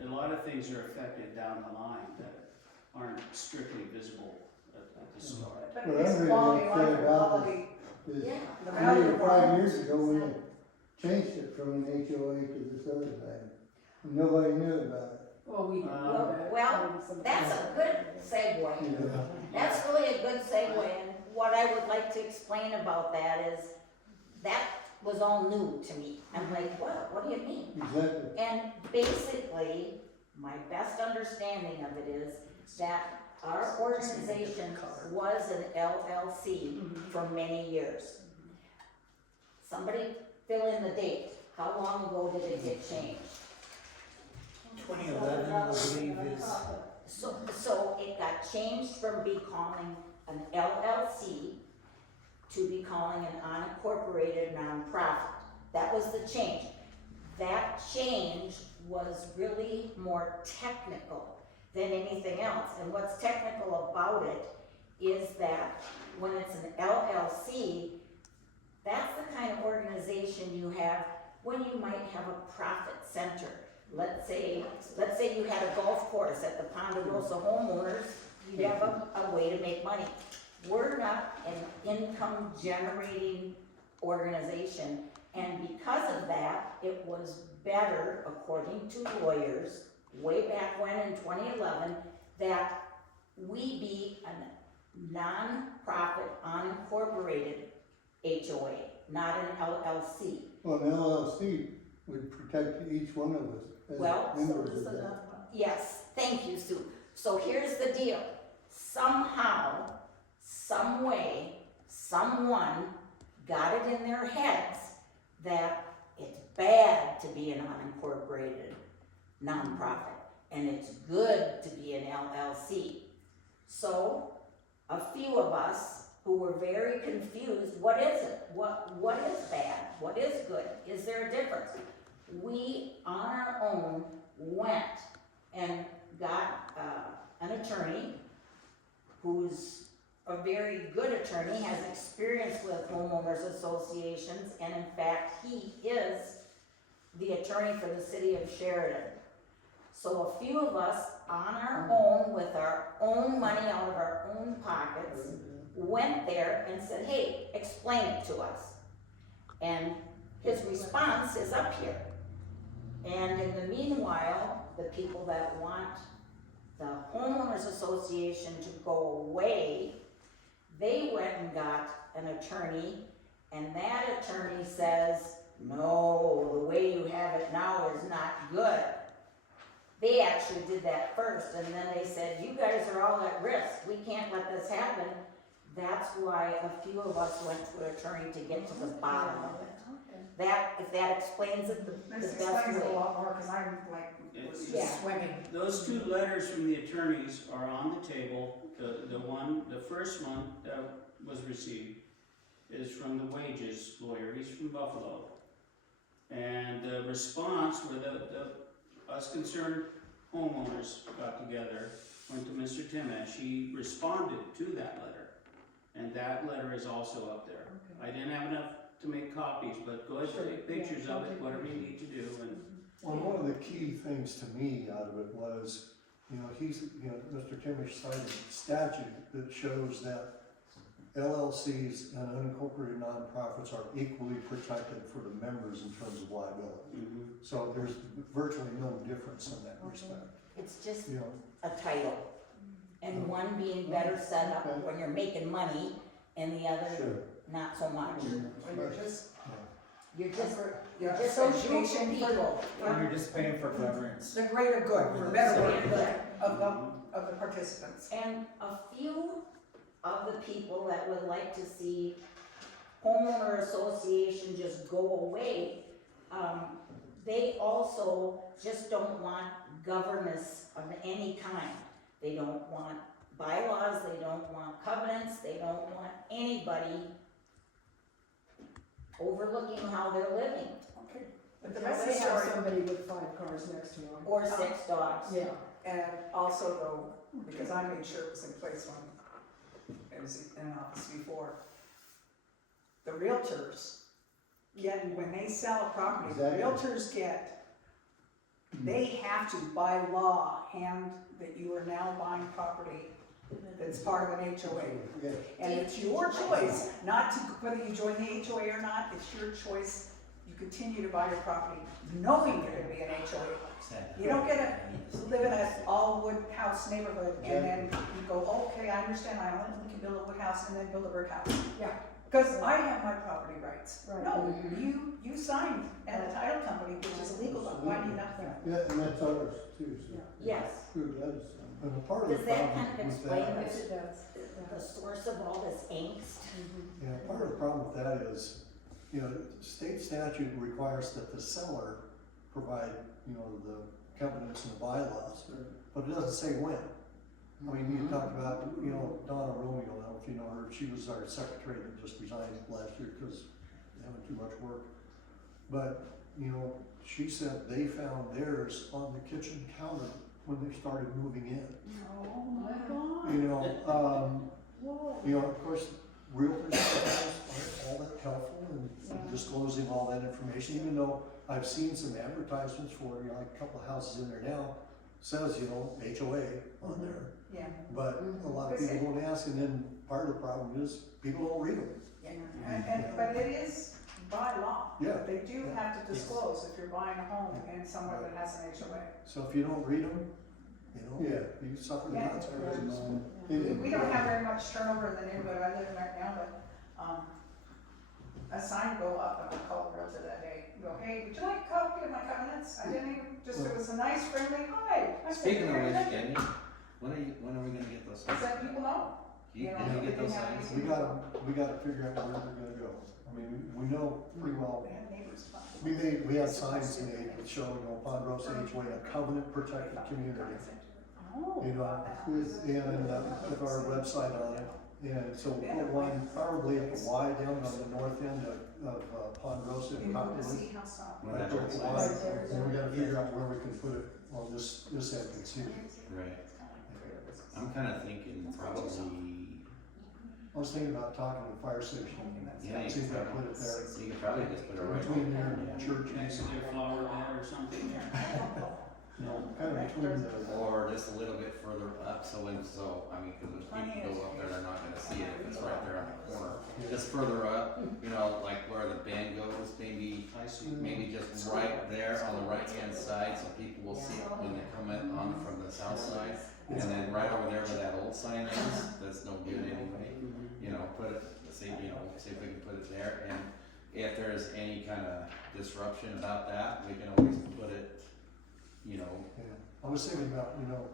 A lot of things are affected down the line that aren't strictly visible at the start. But What it's I'm really quality upset life and about quality, Is Yeah. the 3 value or of 5 our years ago, when they changed it from an HOA to this other thing, and nobody knew about it. Well, we. Well, that's a good segue. You know? That's really a good segue, and what I would like to explain about that is, that was all new to me. I'm like, what do you mean? Exactly. And basically, my best understanding of it is that our organization was an LLC for many years. Somebody fill in the date, how long ago did it get changed? 2011, I believe, is, So it got changed from be calling an LLC to be calling an unincorporated nonprofit. That was the change. That change was really more technical than anything else. And what's technical about it is that when it's an LLC, that's the kind of organization you have when you might have a profit center. Let's say you had a golf course at the Ponderosa homeowners, you have a way to make money. We're not an income generating organization, and because of that, it was better, according to lawyers, way back when in 2011, that we be a non-profit, unincorporated HOA, not an LLC. Well, an LLC would protect each one of us as Well, members of that. Yes, thank you, Sue. So here's the deal. Somehow, some way, someone got it in their heads that it's bad to be an unincorporated nonprofit, and it's good to be an LLC. So, a few of us who were very confused, what is it? What is bad? What is good? Is there a difference? We, on our own, went and got an attorney who's a very good attorney, has experience with homeowners associations, and in fact, he is the attorney for the city of Sheridan. So a few of us on our own, with our own money out of our own pockets, went there and said, hey, explain it to us. And his response is up here. And in the meanwhile, the people that want the homeowners association to go away, they went and got an attorney, and that attorney says, no, the way you have it now is not good. They actually did that first, and then they said, you guys are all at risk, we can't let this happen. That's why a few of us went to an attorney to get to the bottom of it. That, if that explains it the This best explains it a way. lot more, cause I'm like, was Yeah. just swimming. Those two letters from the attorneys are on the table. The first one that was received is from the wages lawyer, he's from Buffalo. And the response where us concerned homeowners got together, went to Mr. Timesh, he responded to that letter. And that letter is also up there. I didn't have enough to make copies, but go ahead, take pictures of it, whatever you need to do, and Well, one of the key things to me out of it was, Mr. Timish cited statute that shows that LLCs and unincorporated nonprofits are equally protected for the members in terms of liability. So there's virtually no difference in that respect. It's just You know, a title. And one being better set up when you're making money, and the other Sure. not so much. When you're just, You're just your a group of association people. for You're just paying for governance. the greater good, for better Greater good good. of the participants. And a few of the people that would like to see homeowner association just go away, they also just don't want governance of any kind. They don't want bylaws, they don't want covenants, they don't want anybody overlooking how they're living, Okay. But the Until rest of they the have story, somebody with 5 cars next to them. or 6 dogs. Yeah. and also though, because I made sure it was in place when it was in office before, the realtors get, when they sell a property, the Exactly. realtors get, they have to, by law, hand that you are now buying property that's part of an HOA. Yeah. And it's your choice, not to, whether you join the HOA or not, it's your choice. You continue to buy your property knowing you're gonna be an HOA. You don't get to live in an all wood house neighborhood and then you go, okay, I understand, I only can build a wood house and then build a brick house. Yeah. Cause I have my property rights. Right. No, you signed at the title company, which is illegal, but why do you not? Yeah, and that's ours too, so. Yes. Who does? and a part of the Does that problem kind of with explain that, Yes, it does. the source of all this angst? yeah, part of the problem with that is, state statute requires that the seller provide, the covenants and the bylaws, but it doesn't say when. I mean, you talked about, Donna Romeo, I don't know if you know her, she was our secretary that just resigned last year because having too much work. But, she said they found theirs on the kitchen counter when they started moving in. Oh my God. Whoa. Of course, realtors sometimes aren't all that helpful in disclosing all that information, even though I've seen some advertisements for, like a couple of houses in there now, says, HOA on there. Yeah. But a lot of people don't ask, and then part of the problem is people don't read them. Yeah, but it is by law. Yeah. They do have to disclose if you're buying a home in somewhere that has an HOA. So if you don't read them, Yeah. you suffer the Yeah. consequences. We don't have very much turnover in the neighborhood I live in right now, but, a sign go up and I called the realtor that day, go, hey, would you like a copy of my covenants? I didn't even, it was a nice friendly, hi. I said, Speaking of "You're which, gonna-" Jenny, when are we gonna get those? I said, people know. You, You know, can you get we those didn't have signs? We gotta figure out where they're gonna go. I mean, we know pretty well. We had neighbors. We had signs made that show, Ponderosa HOA, a covenant protected community. Oh. And with our website on it, and so we'll put one probably at the Y down on the north end of Ponderosa and You want to Cottonwood. see how soft. When Right that there at looks the like. Y, and we gotta figure out where we can put it on this entrance here. Right. I'm kinda thinking probably, I was thinking about talking to the fire station, yeah, you see if I could put it there. you could probably just put it right Between there and Yeah. the church. next to their flower bed or something. you know, kind of between the, or just a little bit further up, so when, I mean, cause when people go up there, they're not gonna see it if it's right there on the corner. Just further up, you know, like where the bend goes, maybe I see. maybe just right there on the right hand side, so people will see it when they come in on from the south side. And then right over there where that old sign is, that's no good anyway, you know, put it, see, you know, see if we can put it there. And if there's any kind of disruption about that, we can always put it, you know. yeah, I was thinking about, you know,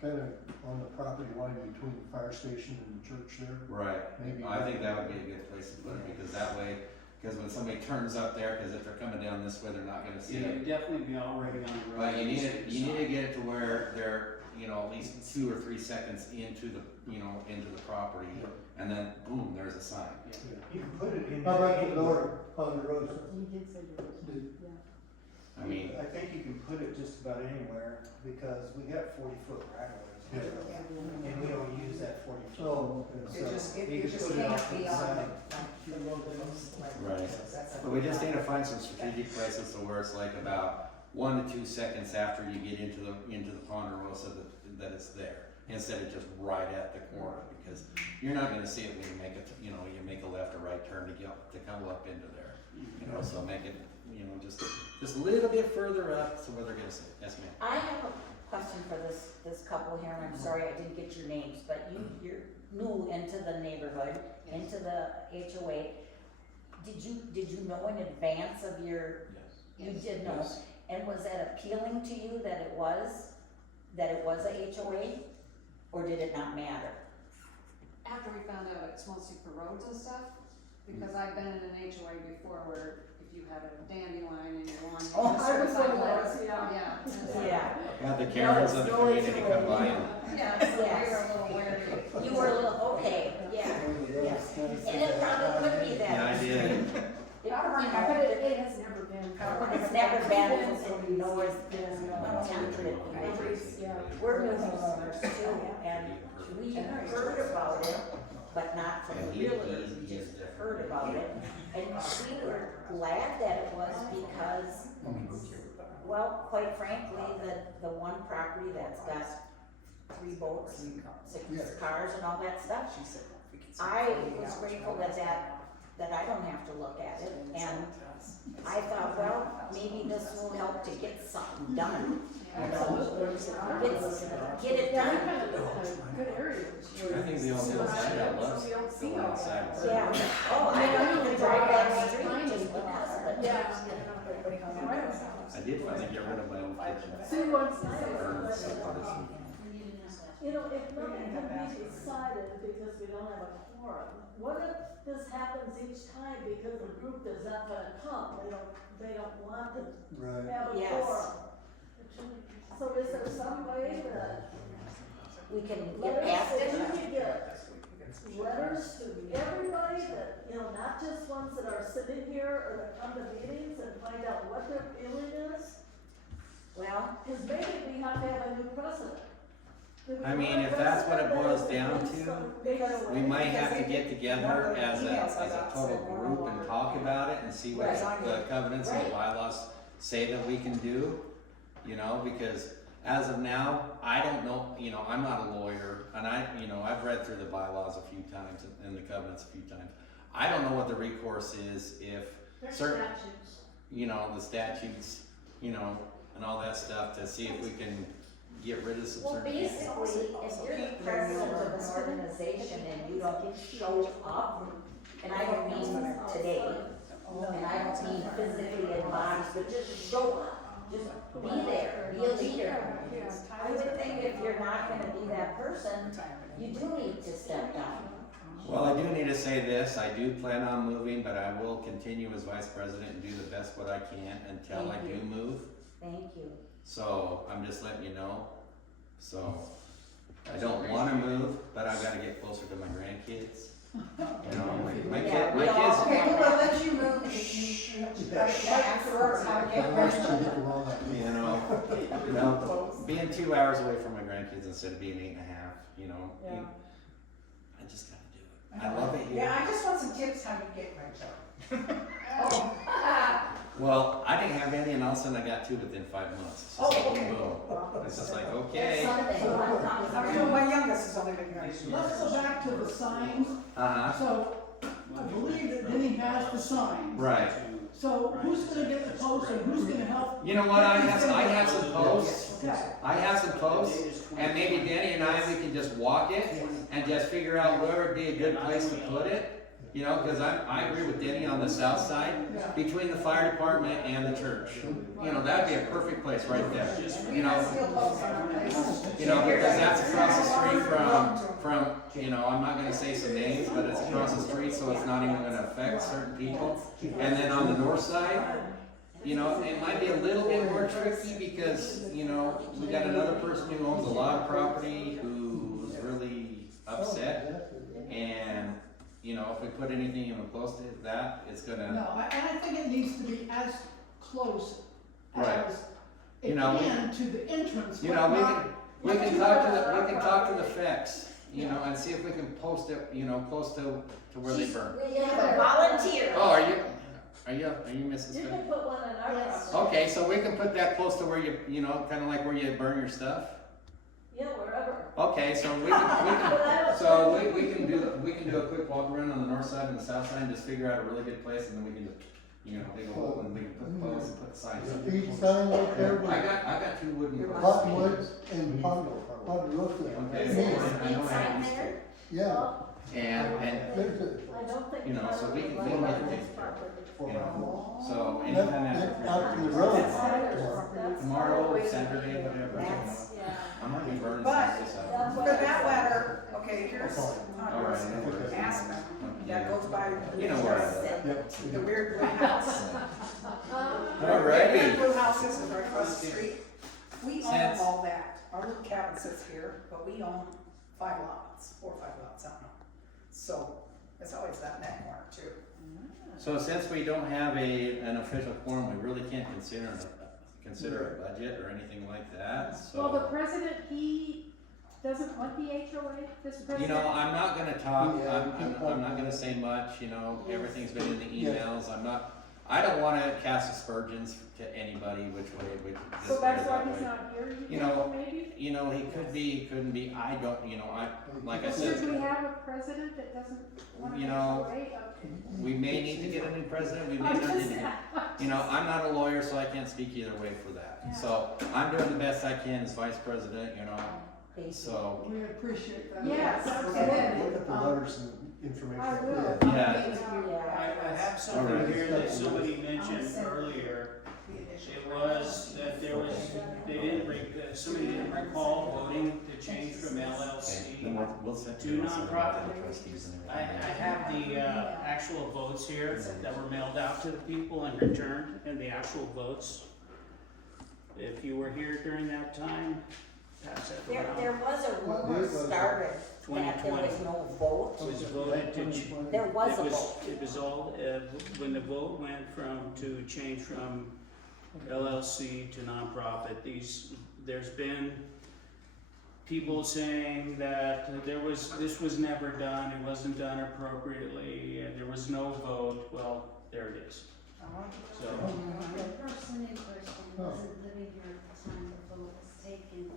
kind of on the property line between the fire station and the church there. Right. Maybe. I think that would be a good place to put it, because that way, because when somebody turns up there, because if they're coming down this way, they're not gonna see Yeah, it. you'd definitely be already on the road. But you need to get it to where they're, you know, at least 2 or 3 seconds into the, you know, into the property, and then boom, there's a sign. You can put it in. How about the door on the road? You did say yours. I mean, I think you can put it just about anywhere, because we got 40-foot right of ways. Yeah. And we don't use that 40 foot. Oh, okay. It just, You it can just put it can't off to be the on side. the road like. Right. But we just need to find some strategic places to where it's like about 1 to 2 seconds after you get into the Ponderosa that it's there, instead of just right at the corner, because you're not gonna see it when you make it, you know, you make a left or right turn to come up into there. You know, so make it, you know, just a little bit further up, so where they're gonna see it. Yes, ma'am. I have a question for this couple here, and I'm sorry I didn't get your names, but you're new into the neighborhood, into the HOA. Did you know in advance of your, you did know? Yes. And was that appealing to you that it was a HOA, or did it not matter? After we found out it's mostly for roads and stuff, because I've been in an HOA before where if you had a dandelion in your lawn. Oh, I was certified one of letter. those, yeah. Yeah. and so- Yeah, Got the Karens of the community come by and Yeah, so we were a little wary. you were a little, okay, yeah, yes. And it probably could be that. yeah, I did. It probably, But it has never been. it's never been, and nor is there's no intent to it. Yeah. We're new homeowners too, and we heard about it, but not from the realtors, we just heard about it. And we were glad that it was because, well, quite frankly, the one property that's got 3 boats, 6 cars and all that stuff, She said, we can. I was grateful that I don't have to look at it, and I thought, well, maybe this will help to get something done, you know, get it Yeah, we done. kind of live in a good area. I think the old side that loves So we don't see going all outside. that. Yeah, oh, I don't even drive that street just because of it. Yeah. I did finally get rid of my old kitchen. See what's nice. Burn stuff for this week. You know, if nothing can be decided because we don't have a quorum, what if this happens each time because the group is not gonna come, they don't want to Right. have a Yes. quorum? So is there some way that We can get letters, past that it. you can get letters to everybody that, you know, not just ones that are sitting here or that come to meetings and find out what their feeling is? Well, Cause maybe we have to have a new president. I mean, if that's what it boils down to, we might have to get together as a total group and talk about it and see what the covenants and the bylaws say that we can do, you know, because as of now, I don't know, you know, I'm not a lawyer, and I've read through the bylaws a few times and the covenants a few times. I don't know what the recourse is if certain, you know, the statutes, you know, and all that stuff to see if we can get rid of some well, certain people. basically, if you're the president of an organization and you don't show up, and I don't mean today, and I don't mean physically in bodies, but just show up, just be there, be a leader. I would think if you're not gonna be that person, you do need to step down. Well, I do need to say this, I do plan on moving, but I will continue as vice president and do the best what I can until I Thank do you. move. Thank you. So, I'm just letting you know. So, I don't wanna move, but I've gotta get closer to my grandkids. You know, my Yeah, kid, we my all kids, have We'll that. let you move if you, afterwards, I'll get you know, being 2 hours away from my grandkids instead of being 8.5, you know. Yeah. I just gotta do it. I love it here. Yeah, I just want some tips how you get grandchildren. Well, I didn't have any, and all of a sudden I got two within 5 months. It's just Oh, like, okay. boom. It's just like, okay. Sunday, So my youngest has only been here. Let's go back to the signs. Uh-huh, So, I believe that Denny has the signs. right. So who's gonna get the posts and who's gonna help? You know what, I have some posts, Okay. I have some posts, and maybe Danny and I, we can just walk it and just figure out where would be a good place to put it. You know, cause I agree with Denny on the south side, Yeah. between the fire department and the church. You know, that'd be a perfect place right there, you know. Steel posts on our place. You know, because that's across the street from, you know, I'm not gonna say some names, but it's across the street, so it's not even gonna affect certain people. And then on the north side, you know, it might be a little bit more tricky because, you know, we got another person who owns a lot of property who's really upset. And, you know, if we put anything even close to that, it's gonna, No, and I think it needs to be as close Right. as You it know, can to the entrance, you but know, not. we can talk to the FX, you know, and see if we can post it, you know, close to where they burn. We have a volunteer. Oh, are you Mrs. You Cook? can put one in our Yes. property. Okay, so we can put that close to where you know, kinda like where you burn your stuff? Yeah, wherever. Okay, so we But I don't so think- we can do a quick walk around on the north side and the south side and just figure out a really good place, and then we can just, you know, dig a hole and we can put the posts and put the signs up. Speed sign right there, I got two wooden posts. Cottonwoods and Ponderosa. Okay. Is there a speed sign there? Yeah, And, there's a, I don't think. You know, so we can- Tyler we can would make like it this property. you know, so that, anytime that, after. out to the road. That's Tomorrow, Saturday, whatever, you know. That's- Yeah. I might be burning But- some of this That's out. For that letter, okay, here's Alright. Aspen, that goes by. You know where I live. The weird blue house. The Alrighty. weird blue house is right across the street. We own Since- all that. Our little cabin sits here, but we own 5 lots, 4 or 5 lots, I don't know. So, it's always that in that corner too. So since we don't have an official quorum, we really can't consider a budget or anything like that, Well, the so. president, he doesn't want the HOA, this president? You know, I'm not gonna talk, Yeah, I'm not gonna say much, you know, everything's been in the emails, I don't wanna cast aspersions to anybody which way, which. So this that's way, why that he's way. not here, You you know, think, maybe? You know, he could be, he couldn't be, I don't, you know, like I said. Should we have a president that doesn't want an You HOA? know, Okay. We may need to get a new president, we may I'm not just- need to. You know, I'm not a lawyer, so I can't speak either way for that. Yeah. So I'm doing the best I can as vice president, you know, so, We appreciate that. Yes, Look absolutely. at the letters and information. I will. Yeah. I have something Alright. here that somebody mentioned earlier. It was that there was, somebody didn't recall voting to change from okay, then LLC. we'll set. To nonprofit. the trustees and I everything. have the, actual votes here that were mailed out to the people and returned, and the actual votes. If you were here during that time, pass it There around. was a rumor started that there was no vote. It was voted to, There was a it was, vote. it was all, when the vote went to change from LLC to nonprofit, there's been people saying that this was never done, it wasn't done appropriately, and there was no vote, well, there it is. So, The person in question wasn't living here at the time the vote was taken,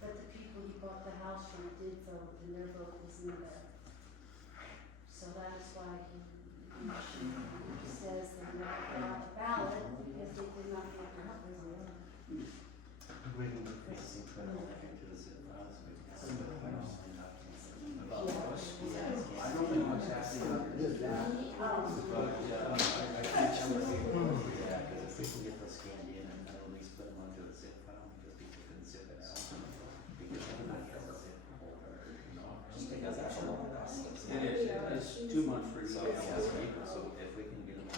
but the people he bought the house from did vote, and their vote was in there. So that is why he says they never got on the ballot, because they did not get their representative. We can get this and put it back into the zip files, we can send it around. About this. I don't think much happening. But, I can't tell if we can do that, because if we can get those scanned in and then at least put them onto a zip file, because people couldn't zip it out. Because everybody has a zip holder, you know, just because that's a long process. it's too much for you. So, yes, so if we can get them.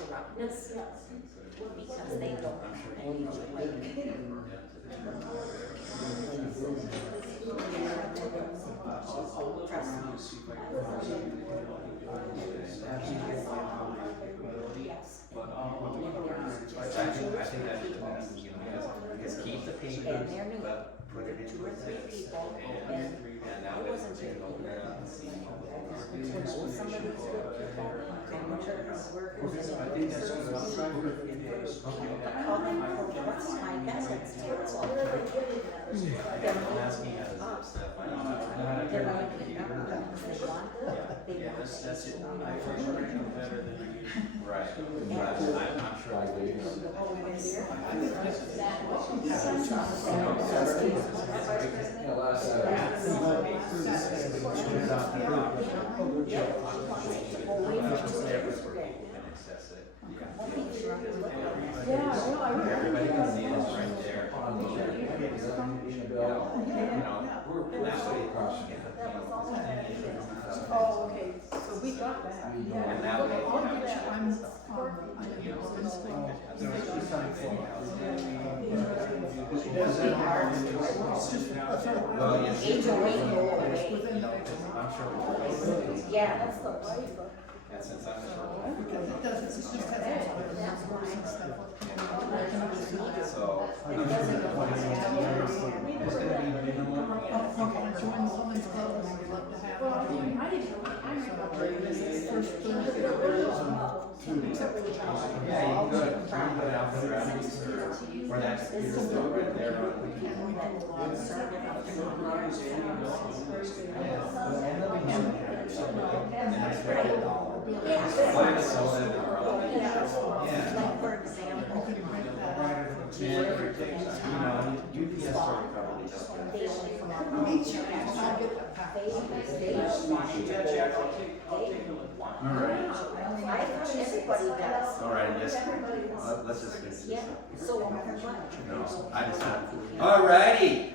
Yes, because they don't I'm sure have any HOA. Yes. But, I think that, you know, just keep the paper, And they're new. but put it into 2 or 3 this. people, And and now it it's wasn't taken taken over care now of. and see. explanation somebody's of good better. people, contractors, workers. I think that's what I'll try for a few days. Call them, what's my best, it's terrible. Where are they getting that? I'm asking you how to stuff. I don't know. They're like, they want it, they Yeah, want that's it. it. I actually know better than I used to. Right, I'm sure I do. Everybody can see this right there. We're actually across. Oh, okay, so we got that. And that way, well, yes, HOA go away. I'm sure. Yeah, That's the right, but. And since I'm a short. Because it doesn't, it's just has that's why. So. And it doesn't go on Okay, join the Women's Club, and we'd love to have. Well, I didn't, I remember this first Thursday. Yeah, you could try and put out the graphics or that computer still right there. Mine is so that Like, for example, UPS store probably does that. they don't want. Meet you, and I'll get that back. They don't want it. Yeah, Jack, I'll take a look. All right, I thought everybody does. all right, let's just finish this Yeah, up. so what? No, I just have. All righty.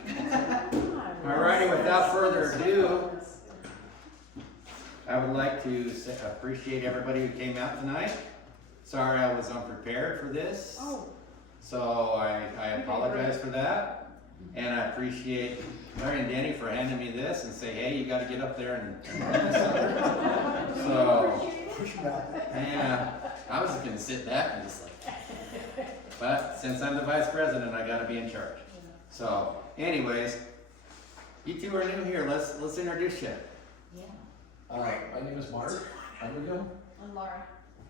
All righty, without further ado, I would like to appreciate everybody who came out tonight. Sorry I was unprepared for this. Oh. So I apologize for that. And I appreciate Larry and Danny for handing me this and say, hey, you gotta get up there and run this up. So, yeah, I was gonna sit back and just like, but since I'm the vice president, I gotta be in charge. So, anyways, you two are new here, let's introduce you. Yeah. My name is Mark Underhill. And Laura,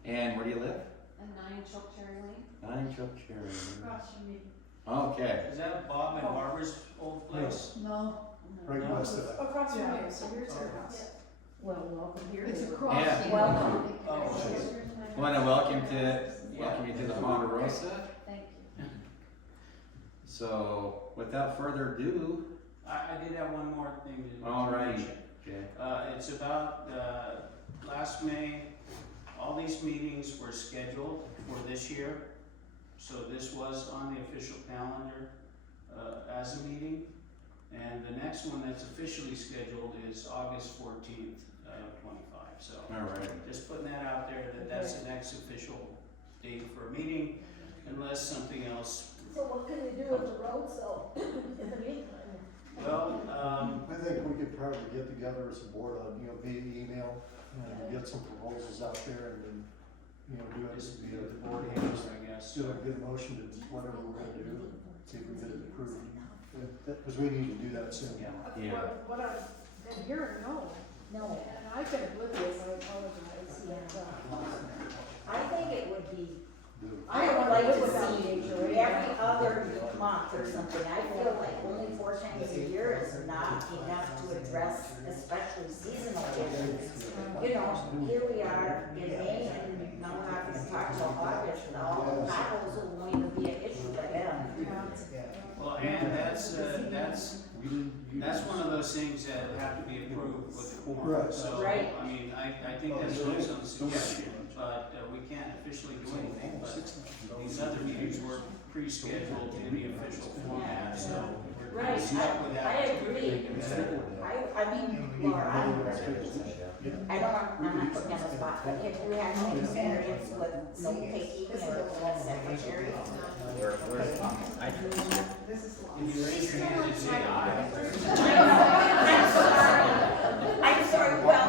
And where do you live? and 9 Choke Cherry Lane. 9 Choke Cherry. Across from me. Okay. Is that Bob and Barbara's old place? No, Right west of that. Across from you, so here's your house. Well, welcome here. it's neighbor. across. Yeah. Welcome. I want to welcome you to the Ponderosa. Thank you. So, without further ado, I did have one more thing to Alrighty. mention. okay. It's about, last May, all these meetings were scheduled for this year. So this was on the official calendar, as a meeting. And the next one that's officially scheduled is August 14th, 25. So All right. just putting that out there, that's the next official date for a meeting, unless something else. So what can you do with the roads though, in the meantime? Well, I think we could probably get together as a board on, via email, and get some proposals out there, and then, do it just via the the board board. members, I guess. Do a good motion to whatever we're gonna do, see if we get it approved. Because we need to do that soon. Yeah. Yeah. What I've been hearing, no, No, and I've been oblivious, I apologize. I think it would be, Do I would like to Without see HOA. every other month or something. I feel like only 4 times a year is not enough to address, especially seasonal issues. Here we are in May, and now we're not gonna talk till August, and all the potholes will even be an issue by then. Well, and that's one of those things that have to be approved with the quorum. Right. So, Right. I mean, I think that's an excellent suggestion, but we can't officially do anything. But these other meetings were pre-scheduled in the official format, so we're kind Right, of stuck with that. I agree. I mean, Laura, I'm not putting you on the spot, but have you had any experience with note-taking and a secretary? Can you raise your hand and say aye? I'm sorry, well,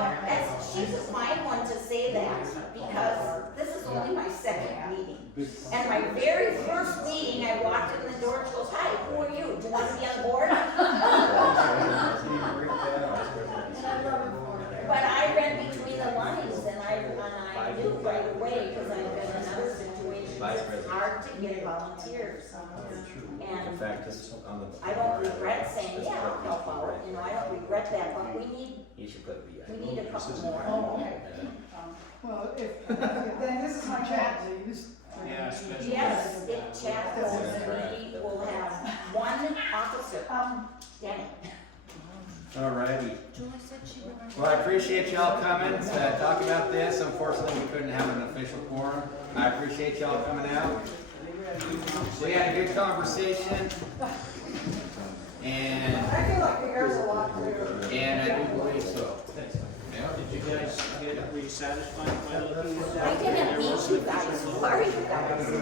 she's a fine one to say that, because this is only my second meeting. And my very first meeting, I walked in the door and she goes, hi, who are you? Do you want to be on board? But I read between get volunteers. In And fact, just on the. I don't regret saying, yeah, I'll help out, you know, I don't regret that, but we You should put we need a couple more. Oh, okay. Well, if, then this is my chat, please. Yeah, especially. Yes, if chat goes, we will have one officer, Danny. Alrighty. Julie said she would. Well, I appreciate y'all coming to talk about this. Unfortunately, we couldn't have an official quorum. I appreciate y'all coming out. We had a good conversation. And, I feel like the air's a lot clearer. and I do believe so. Yeah. Did you guys were you satisfied by looking at that? I didn't meet you guys, sorry you guys.